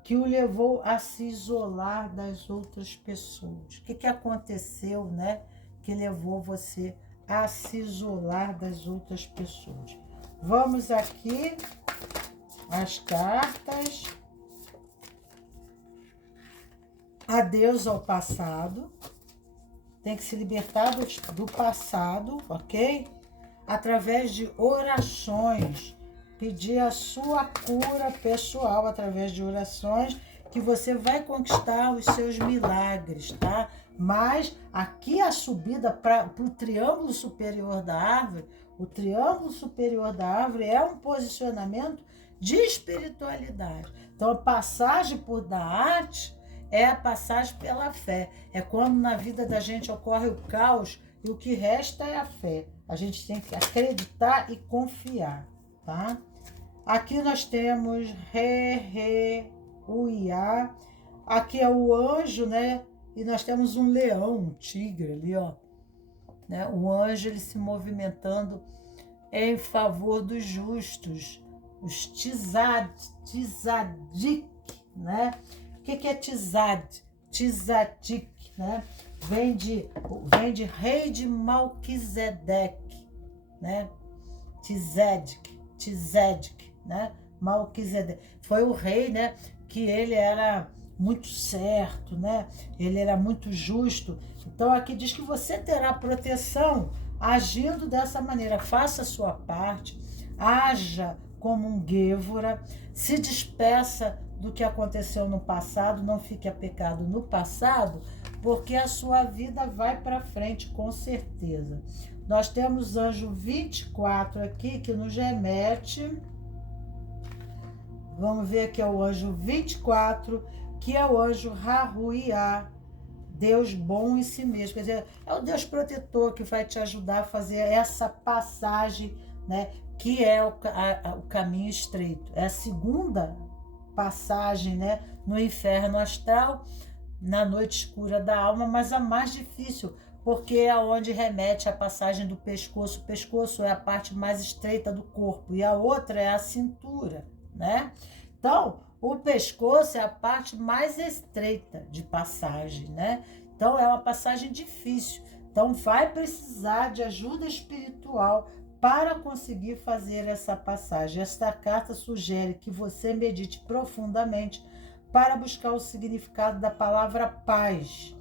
que o levou a se isolar das outras pessoas. O que aconteceu, né? Que levou você a se isolar das outras pessoas. Vamos aqui as cartas. Adeus ao passado. Tem que se libertar do passado, ok? Através de orações. Pedir a sua cura pessoal através de orações, que você vai conquistar os seus milagres, tá? Mas aqui a subida para o triângulo superior da árvore, o triângulo superior da árvore é um posicionamento de espiritualidade. Então, a passagem por da arte é a passagem pela fé. É quando na vida da gente ocorre o caos e o que resta é a fé. A gente tem que acreditar e confiar, tá? Aqui nós temos Uiá. Aqui é o anjo, né? E nós temos um leão, um tigre ali, ó. Né? O anjo, ele se movimentando em favor dos justos. Os tzadik, né? O que é tzadik, né? Vem de rei de Malquisedeque, né? Tzedek, né? Malquisedeque. Foi o rei, né? Que ele era muito certo, né? Ele era muito justo. Então aqui diz que você terá proteção agindo dessa maneira. Faça a sua parte, haja como um Gêvora, se despeça do que aconteceu no passado, não fique apegado no passado, porque a sua vida vai para frente com certeza. Nós temos anjo 24 aqui, que nos remete. Vamos ver aqui, é o anjo 24, que é o anjo Rahuiá, Deus bom em si mesmo. Quer dizer, é o Deus protetor que vai te ajudar a fazer essa passagem, né? Que é o caminho estreito. É a segunda passagem, né? No inferno astral, na noite escura da alma, mas a mais difícil, porque é onde remete a passagem do pescoço. O pescoço é a parte mais estreita do corpo e a outra é a cintura, né? Então, o pescoço é a parte mais estreita de passagem, né? Então, é uma passagem difícil. Então, vai precisar de ajuda espiritual para conseguir fazer essa passagem. Esta carta sugere que você medite profundamente para buscar o significado da palavra paz.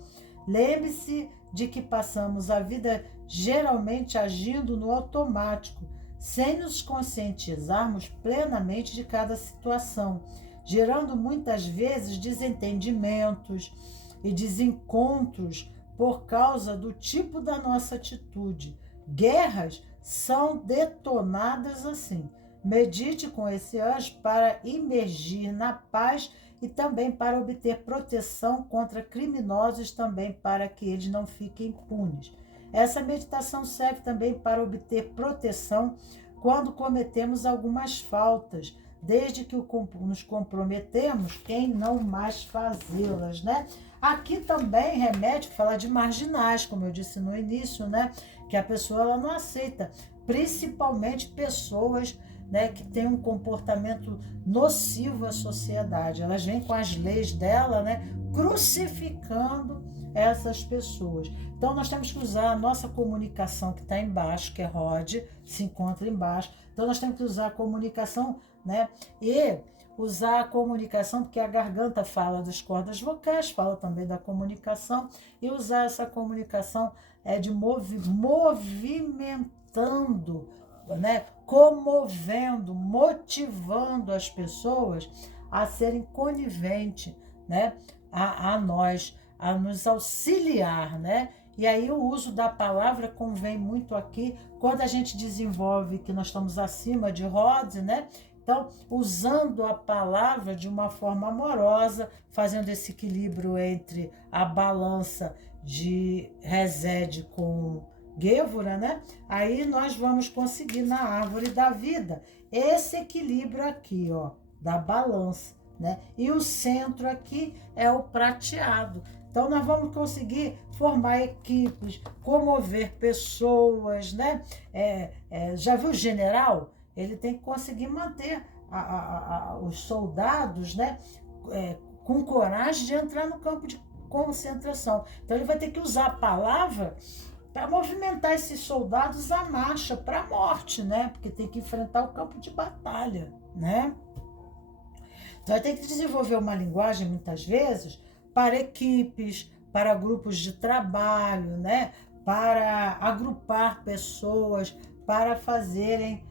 Lembre-se de que passamos a vida geralmente agindo no automático, sem nos conscientizarmos plenamente de cada situação, gerando muitas vezes desentendimentos e desencontros por causa do tipo da nossa atitude. Guerras são detonadas assim. Medite com esse anjo para imergir na paz e também para obter proteção contra criminosos, também para que eles não fiquem impunes. Essa meditação serve também para obter proteção quando cometemos algumas faltas, desde que nos comprometemos em não mais fazê-las, né? Aqui também remete, fala de marginais, como eu disse no início, né? Que a pessoa ela não aceita, principalmente pessoas, né, que têm um comportamento nocivo à sociedade. Elas vêm com as leis dela, né, crucificando essas pessoas. Então nós temos que usar a nossa comunicação que está embaixo, que é Rod, se encontra embaixo. Então nós temos que usar a comunicação, né, e usar a comunicação, porque a garganta fala das cordas vocais, fala também da comunicação, e usar essa comunicação de movimentando, né, comovendo, motivando as pessoas a serem coniventes, né, a nós, a nos auxiliar, né? E aí o uso da palavra convém muito aqui, quando a gente desenvolve que nós estamos acima de Rhodes, né? Então, usando a palavra de uma forma amorosa, fazendo esse equilíbrio entre a balança de Resed com Gêvora, né? Aí nós vamos conseguir na árvore da vida esse equilíbrio aqui, ó, da balança, né? E o centro aqui é o prateado. Então nós vamos conseguir formar equipes, comover pessoas, né? Já viu o general? Ele tem que conseguir manter os soldados, né? Com coragem de entrar no campo de concentração. Então ele vai ter que usar a palavra para movimentar esses soldados à marcha, para a morte, né? Porque tem que enfrentar o campo de batalha, né? Então, vai ter que desenvolver uma linguagem, muitas vezes, para equipes, para grupos de trabalho, né? Para agrupar pessoas, para fazerem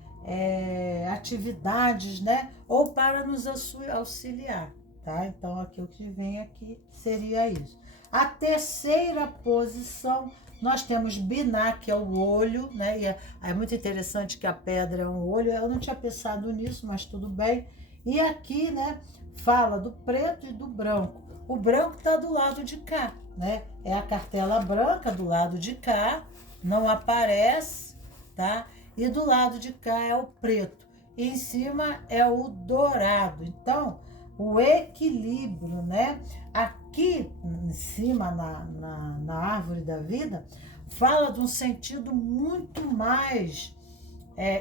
atividades, né? Ou para nos auxiliar, tá? Então, aqui o que vem aqui seria isso. A terceira posição, nós temos Binah, que é o olho, né? E é muito interessante que a pedra é um olho. Eu não tinha pensado nisso, mas tudo bem. E aqui, né, fala do preto e do branco. O branco está do lado de cá, né? É a cartela branca do lado de cá, não aparece, tá? E do lado de cá é o preto. E em cima é o dourado. Então, o equilíbrio, né? Aqui em cima, na árvore da vida, fala de um sentido muito mais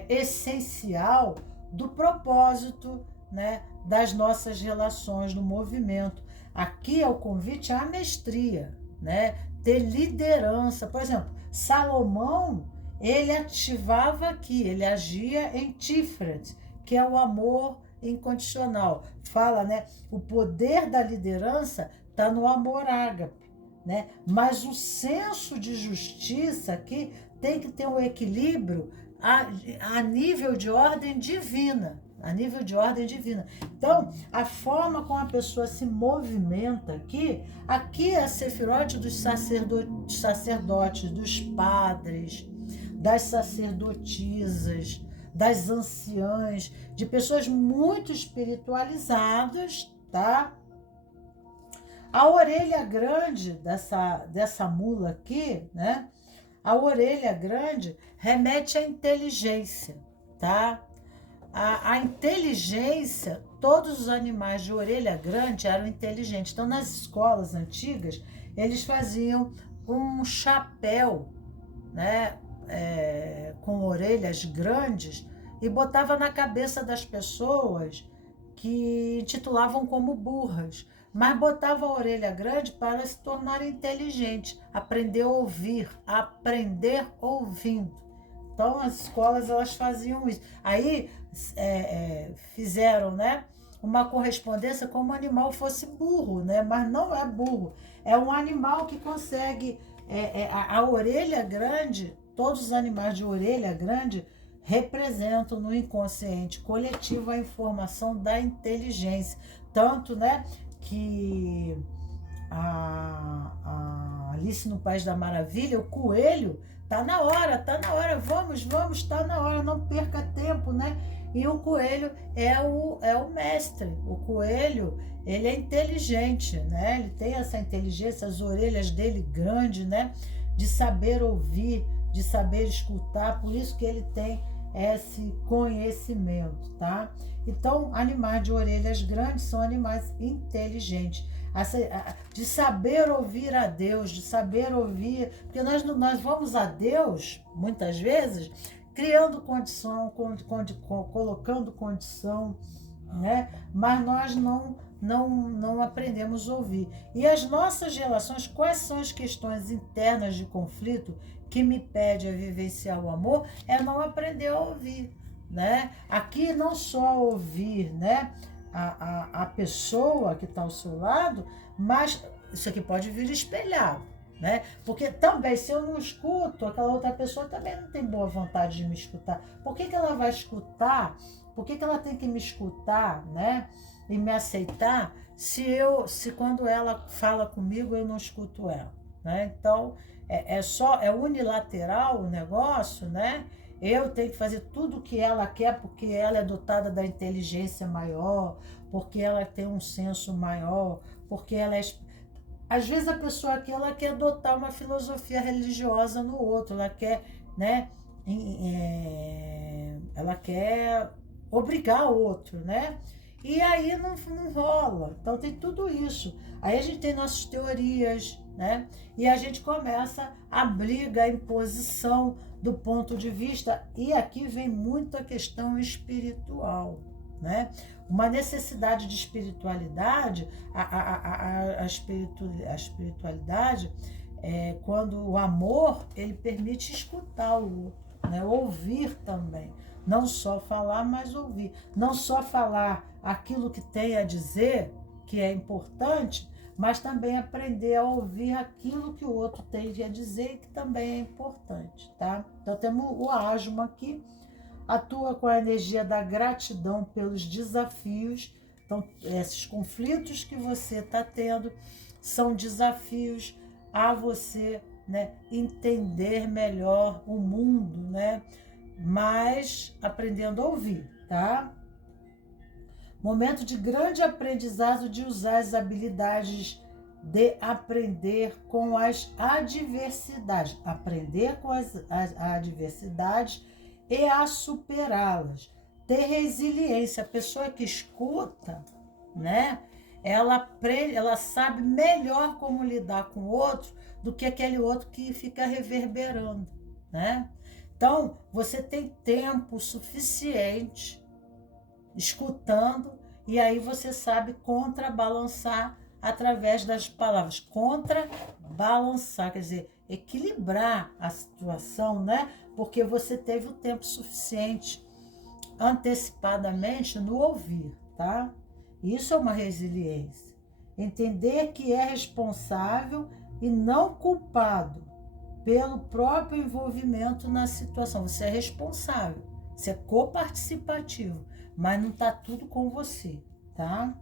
essencial do propósito, né, das nossas relações no movimento. Aqui é o convite à mestria, né? Ter liderança. Por exemplo, Salomão, ele ativava aqui, ele agia em Tiferet, que é o amor incondicional. Fala, né? O poder da liderança está no amor ágape, né? Mas o senso de justiça aqui tem que ter um equilíbrio a nível de ordem divina. A nível de ordem divina. Então, a forma como a pessoa se movimenta aqui é a sefirote dos sacerdotes, dos padres, das sacerdotisas, das anciãs, de pessoas muito espiritualizadas, tá? A orelha grande dessa mula aqui, né? A orelha grande remete à inteligência, tá? A inteligência, todos os animais de orelha grande eram inteligentes. Então, nas escolas antigas, eles faziam um chapéu, né, com orelhas grandes e botava na cabeça das pessoas que titulavam como burras, mas botava a orelha grande para se tornar inteligente, aprender a ouvir, aprender ouvindo. Então, as escolas, elas faziam isso. Aí, fizeram, né, uma correspondência como o animal fosse burro, né? Mas não é burro. É um animal que consegue... a orelha grande, todos os animais de orelha grande representam no inconsciente coletivo a informação da inteligência. Tanto, né, que a Alice no País da Maravilha, o coelho, tá na hora, vamos, tá na hora, não perca tempo, né? E o coelho é o mestre. O coelho, ele é inteligente, né? Ele tem essa inteligência, as orelhas dele grandes, né? De saber ouvir, de saber escutar, por isso que ele tem esse conhecimento, tá? Então, animais de orelhas grandes são animais inteligentes. De saber ouvir a Deus, de saber ouvir, porque nós vamos a Deus, muitas vezes, criando condição, colocando condição, né? Mas nós não aprendemos a ouvir. E as nossas relações, quais são as questões internas de conflito que me pede a vivenciar o amor? É não aprender a ouvir, né? Aqui não só ouvir, né, a pessoa que está ao seu lado, mas isso aqui pode vir espelhado, né? Porque também, se eu não escuto, aquela outra pessoa também não tem boa vontade de me escutar. Por que ela vai escutar? Por que ela tem que me escutar, né? E me aceitar se quando ela fala comigo eu não escuto ela, né? Então, é unilateral o negócio, né? Eu tenho que fazer tudo o que ela quer porque ela é dotada da inteligência maior, porque ela tem um senso maior, porque ela é... Às vezes a pessoa aqui, ela quer adotar uma filosofia religiosa no outro, ela quer, né? Ela quer obrigar o outro, né? E aí não rola. Então tem tudo isso. Aí a gente tem nossas teorias, né? E a gente começa a briga, a imposição do ponto de vista. E aqui vem muito a questão espiritual, né? Uma necessidade de espiritualidade. A espiritualidade é quando o amor, ele permite escutar o outro, né? Ouvir também. Não só falar, mas ouvir. Não só falar aquilo que tem a dizer, que é importante, mas também aprender a ouvir aquilo que o outro tem a dizer, que também é importante, tá? Então temos o asma aqui, atua com a energia da gratidão pelos desafios. Então, esses conflitos que você está tendo são desafios a você, né, entender melhor o mundo, né? Mas aprendendo a ouvir, tá? Momento de grande aprendizado de usar as habilidades de aprender com as adversidades. Aprender com as adversidades e a superá-las. Ter resiliência. A pessoa que escuta, né? Ela aprende, ela sabe melhor como lidar com o outro do que aquele outro que fica reverberando, né? Então, você tem tempo suficiente escutando e aí você sabe contrabalançar através das palavras. Contrabalançar, quer dizer, equilibrar a situação, né? Porque você teve o tempo suficiente antecipadamente no ouvir, tá? Isso é uma resiliência. Entender que é responsável e não culpado pelo próprio envolvimento na situação. Você é responsável, você é coparticipativo, mas não está tudo com você, tá?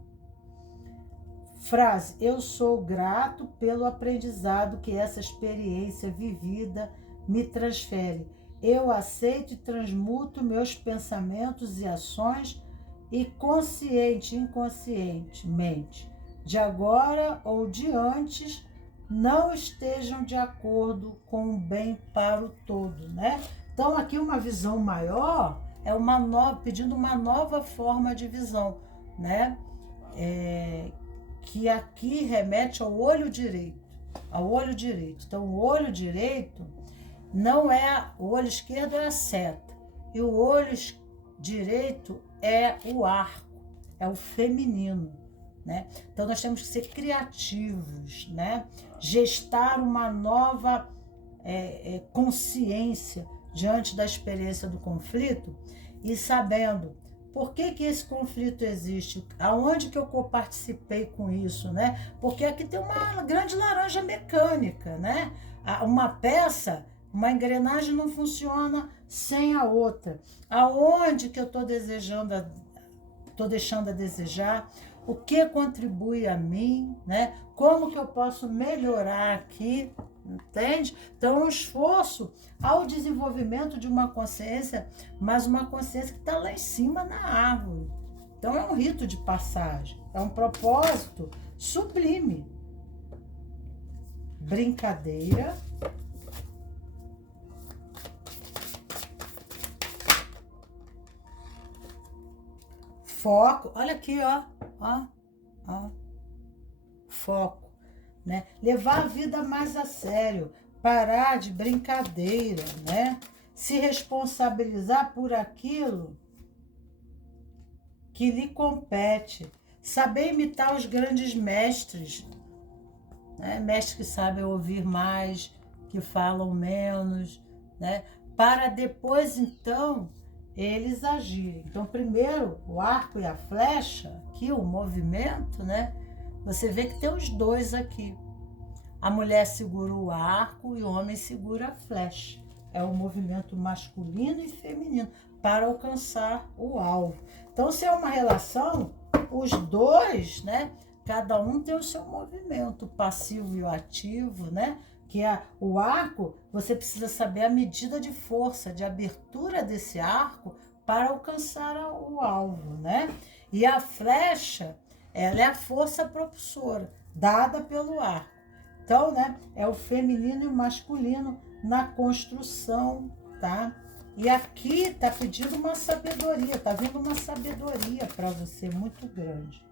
Frase: eu sou grato pelo aprendizado que essa experiência vivida me transfere. Eu aceito e transmuto meus pensamentos e ações e consciente e inconscientemente, de agora ou de antes, não estejam de acordo com o bem para o todo, né? Então aqui uma visão maior é uma nova, pedindo uma nova forma de visão, né? Que aqui remete ao olho direito, ao olho direito. Então o olho direito não é, o olho esquerdo é a seta e o olho direito é o arco, é o feminino, né? Então nós temos que ser criativos, né? Gestar uma nova consciência diante da experiência do conflito e sabendo por que esse conflito existe, aonde que eu participei com isso, né? Porque aqui tem uma grande laranja mecânica, né? Uma peça, uma engrenagem não funciona sem a outra. Aonde que eu estou deixando a desejar? O que contribui a mim, né? Como que eu posso melhorar aqui, entende? Então, um esforço ao desenvolvimento de uma consciência, mas uma consciência que está lá em cima na árvore. Então, é um rito de passagem, é um propósito sublime. Brincadeira. Foco, olha aqui, ó. Foco, né? Levar a vida mais a sério, parar de brincadeira, né? Se responsabilizar por aquilo que lhe compete, saber imitar os grandes mestres, né? Mestres que sabem ouvir mais, que falam menos, né? Para depois, então, eles agirem. Então, primeiro, o arco e a flecha, aqui o movimento, né? Você vê que tem os dois aqui. A mulher segura o arco e o homem segura a flecha. É o movimento masculino e feminino para alcançar o alvo. Então, se é uma relação, os dois, né? Cada um tem o seu movimento, o passivo e o ativo, né? Que é o arco, você precisa saber a medida de força, de abertura desse arco para alcançar o alvo, né? E a flecha, ela é a força propulsora, dada pelo arco. Então, né, é o feminino e o masculino na construção, tá? E aqui tá pedindo uma sabedoria, tá vindo uma sabedoria para você muito grande.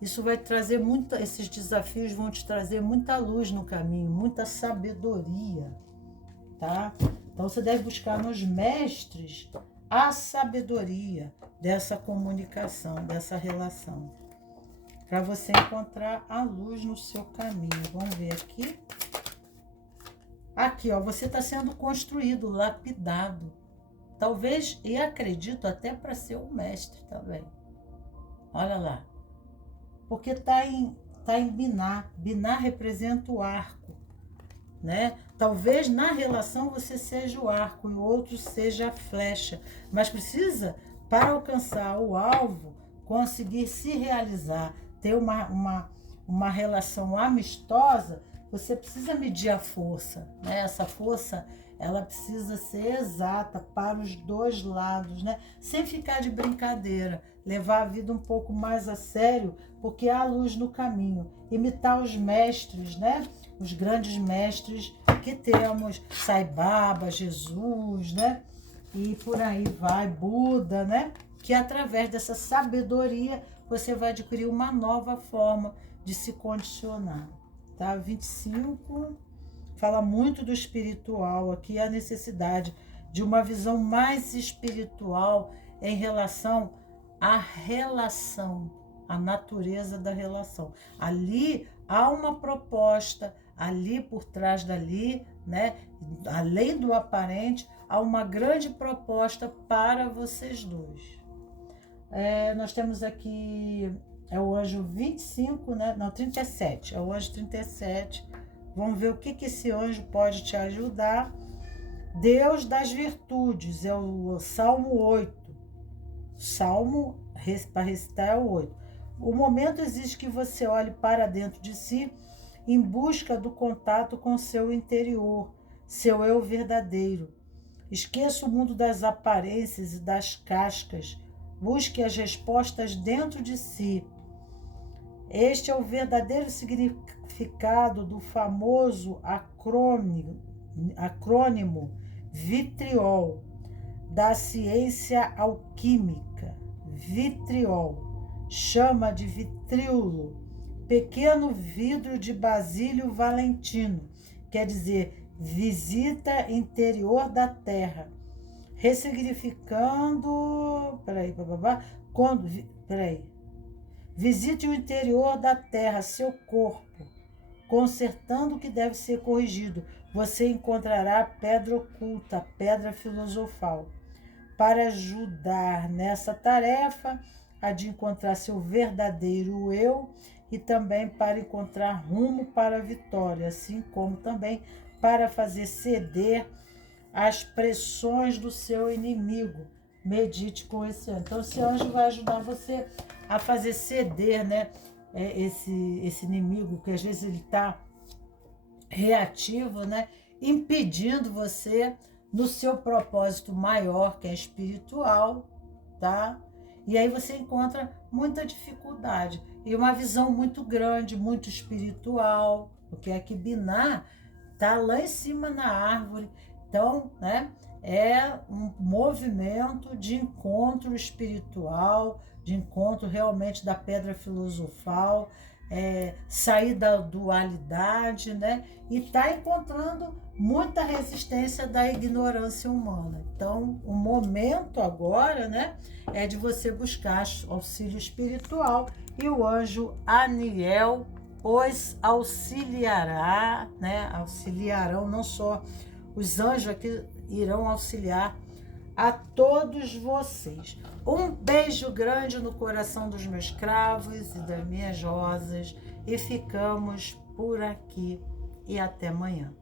Isso vai trazer esses desafios vão te trazer muita luz no caminho, muita sabedoria, tá? Então você deve buscar nos mestres a sabedoria dessa comunicação, dessa relação, para você encontrar a luz no seu caminho. Vamos ver aqui. Aqui, ó, você está sendo construído, lapidado. Talvez, e acredito, até para ser um mestre também. Olha lá. Porque está em binar. Binar representa o arco, né? Talvez na relação você seja o arco e o outro seja a flecha. Mas precisa, para alcançar o alvo, conseguir se realizar, ter uma relação amistosa, você precisa medir a força, né? Essa força, ela precisa ser exata para os dois lados, né? Sem ficar de brincadeira, levar a vida um pouco mais a sério, porque há luz no caminho. Imitar os mestres, né? Os grandes mestres que temos, Sai Baba, Jesus, né? E por aí vai, Buda, né? Que através dessa sabedoria você vai adquirir uma nova forma de se condicionar, tá? 25 fala muito do espiritual, aqui a necessidade de uma visão mais espiritual em relação à relação, à natureza da relação. Ali há uma proposta, ali por trás dali, né? Além do aparente, há uma grande proposta para vocês dois. Nós temos aqui, é o anjo 25, né? Não, 37, é o anjo 37. Vamos ver o que esse anjo pode te ajudar. Deus das virtudes, é o Salmo 8. Salmo, para recitar, é o 8. O momento exige que você olhe para dentro de si em busca do contato com seu interior, seu eu verdadeiro. Esqueça o mundo das aparências e das cascas. Busque as respostas dentro de si. Este é o verdadeiro significado do famoso acrônimo vitriol, da ciência alquímica. Vitriol, chama de vitríolo, pequeno vidro de Basílio Valentino, quer dizer, visita interior da Terra, ressignificando, visite o interior da Terra, seu corpo, consertando o que deve ser corrigido. Você encontrará a pedra oculta, a pedra filosofal, para ajudar nessa tarefa a de encontrar seu verdadeiro eu e também para encontrar rumo para a vitória, assim como também para fazer ceder às pressões do seu inimigo. Medite com esse anjo. Então, esse anjo vai ajudar você a fazer ceder, né, esse inimigo, que às vezes ele está reativo, né, impedindo você no seu propósito maior, que é espiritual, tá? E aí você encontra muita dificuldade e uma visão muito grande, muito espiritual, porque aqui Binah tá lá em cima na árvore. Então, né, é um movimento de encontro espiritual, de encontro realmente da pedra filosofal, sair da dualidade, né, e tá encontrando muita resistência da ignorância humana. Então, o momento agora, né, é de você buscar auxílio espiritual, e o anjo Aniel os auxiliará, né, auxiliarão, não só os anjos aqui irão auxiliar a todos vocês. Um beijo grande no coração dos meus cravos e das minhas rosas, e ficamos por aqui e até amanhã.